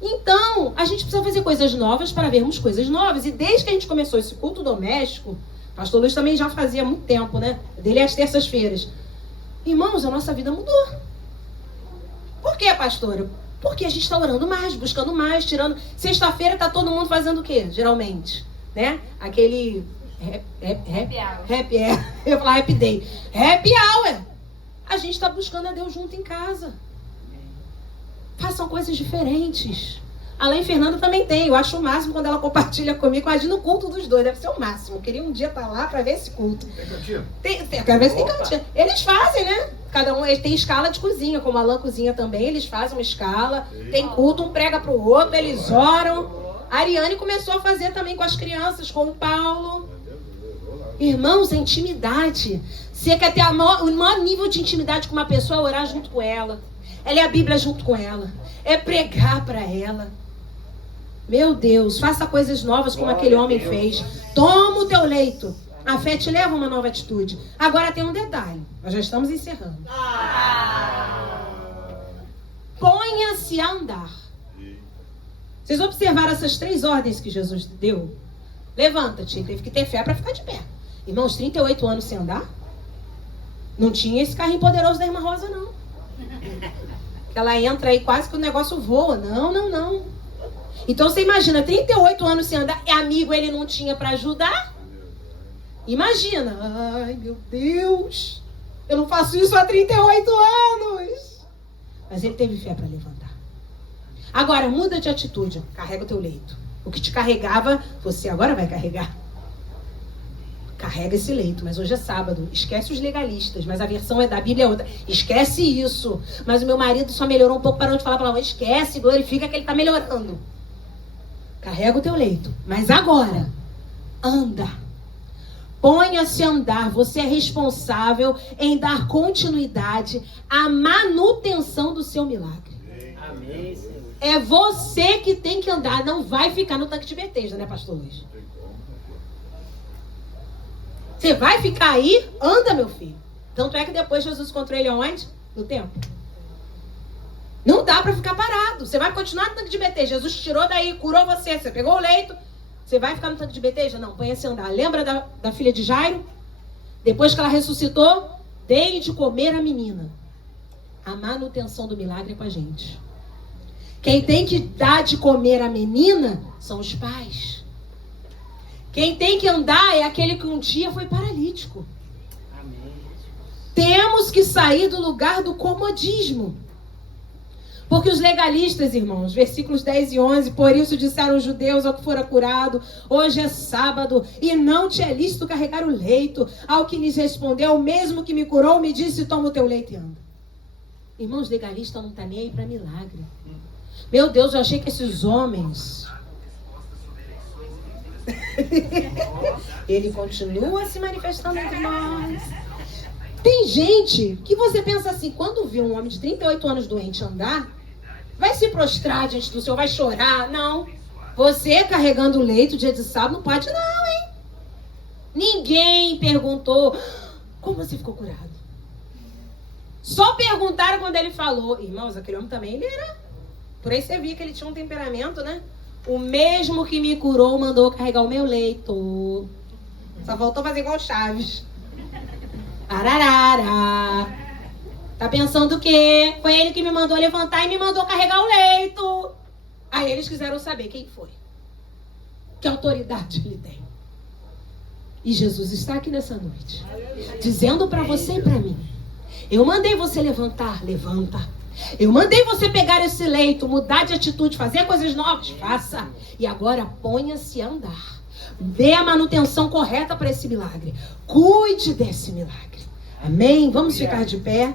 Então, a gente precisa fazer coisas novas para vermos coisas novas. E desde que a gente começou esse culto doméstico, o pastor Luiz também já fazia há muito tempo, né? Dele às terças-feiras. Irmãos, a nossa vida mudou. Por quê, pastora? Porque a gente está orando mais, buscando mais, tirando... Sexta-feira está todo mundo fazendo o quê, geralmente? Né? Aquele... Happy hour. Eu ia falar happy day. Happy hour. A gente está buscando a Deus junto em casa. são coisas diferentes. A Laine Fernanda também tem. Eu acho o máximo quando ela compartilha comigo. Imagina o culto dos dois. Deve ser o máximo. Eu queria um dia estar lá para ver esse culto. Tem cantinho? Eu quero ver se tem cantina. Eles fazem, né? Cada um tem escala de cozinha. Como a Alain cozinha também. Eles fazem uma escala. Tem culto, um prega pro outro. Eles oram. A Ariane começou a fazer também com as crianças, com o Paulo. Irmãos, é intimidade. Você quer ter o maior nível de intimidade com uma pessoa, é orar junto com ela. É ler a Bíblia junto com ela. É pregar para ela. Meu Deus, faça coisas novas como aquele homem fez. Toma o teu leito. A fé te leva a uma nova atitude. Agora tem um detalhe. Nós já estamos encerrando. Ponha-se a andar. Vocês observaram essas 3 ordens que Jesus deu? Levanta-te. Teve que ter fé para ficar de pé. Irmãos, 38 anos sem andar? Não tinha esse carrinho poderoso da irmã Rosa, não. Ela entra aí quase que o negócio voa. Não. Então você imagina, 38 anos sem andar, amigo ele não tinha para ajudar? Imagina. Ai, meu Deus. Eu não faço isso há 38 anos. Mas ele teve fé para levantar. Agora, muda de atitude. Carrega o teu leito. O que te carregava, você agora vai carregar. Carrega esse leito, mas hoje é sábado. Esquece os legalistas, mas a versão da Bíblia é outra. Esquece isso. Mas o meu marido só melhorou um pouco, parou de falar palavrão. Esquece, glorifica que ele está melhorando. Carrega o teu leito. Mas agora, anda. Ponha-se a andar. Você é responsável em dar continuidade à manutenção do seu milagre. Amém, Senhor. É você que tem que andar. Não vai ficar no tanque de Betesda, né, pastor Luiz? Você vai ficar aí? Anda, meu filho. Tanto é que depois Jesus encontrou ele onde? No templo. Não dá para ficar parado. Você vai continuar no tanque de Betesda. Jesus te tirou daí, curou você. Você pegou o leito. Você vai ficar no tanque de Betesda? Não, ponha-se a andar. Lembra da filha de Jairo? Depois que ela ressuscitou, dei de comer a menina. A manutenção do milagre é com a gente. Quem tem que dar de comer a menina são os pais. Quem tem que andar é aquele que um dia foi paralítico. Amém. Temos que sair do lugar do comodismo. Porque os legalistas, irmãos, versículos 10 e 11, por isso disseram os judeus ao que fora curado, hoje é sábado e não te é lícito carregar o leito. Ao que lhes respondeu, o mesmo que me curou me disse, toma o teu leito e anda. Irmãos, legalista não está nem aí para milagre. Meu Deus, eu achei que esses homens... Ele continua se manifestando entre nós. Tem gente que você pensa assim, quando vê um homem de 38 anos doente andar, vai se prostrar diante do Senhor, vai chorar. Não. Você carregando o leito dia de sábado não pode não, hein? Ninguém perguntou como você ficou curado. Só perguntaram quando ele falou. Irmãos, aquele homem também, ele era... Por aí você via que ele tinha um temperamento, né? O mesmo que me curou mandou carregar o meu leito. Só faltou fazer igual Chaves. Ararara. Tá pensando o quê? Foi ele que me mandou levantar e me mandou carregar o leito. Aí eles quiseram saber quem foi. Que autoridade ele tem. E Jesus está aqui nessa noite. Dizendo para você e para mim. Eu mandei você levantar, levanta. Eu mandei você pegar esse leito, mudar de atitude, fazer coisas novas, faça. E agora ponha-se a andar. Dê a manutenção correta para esse milagre. Cuide desse milagre. Amém? Vamos ficar de pé.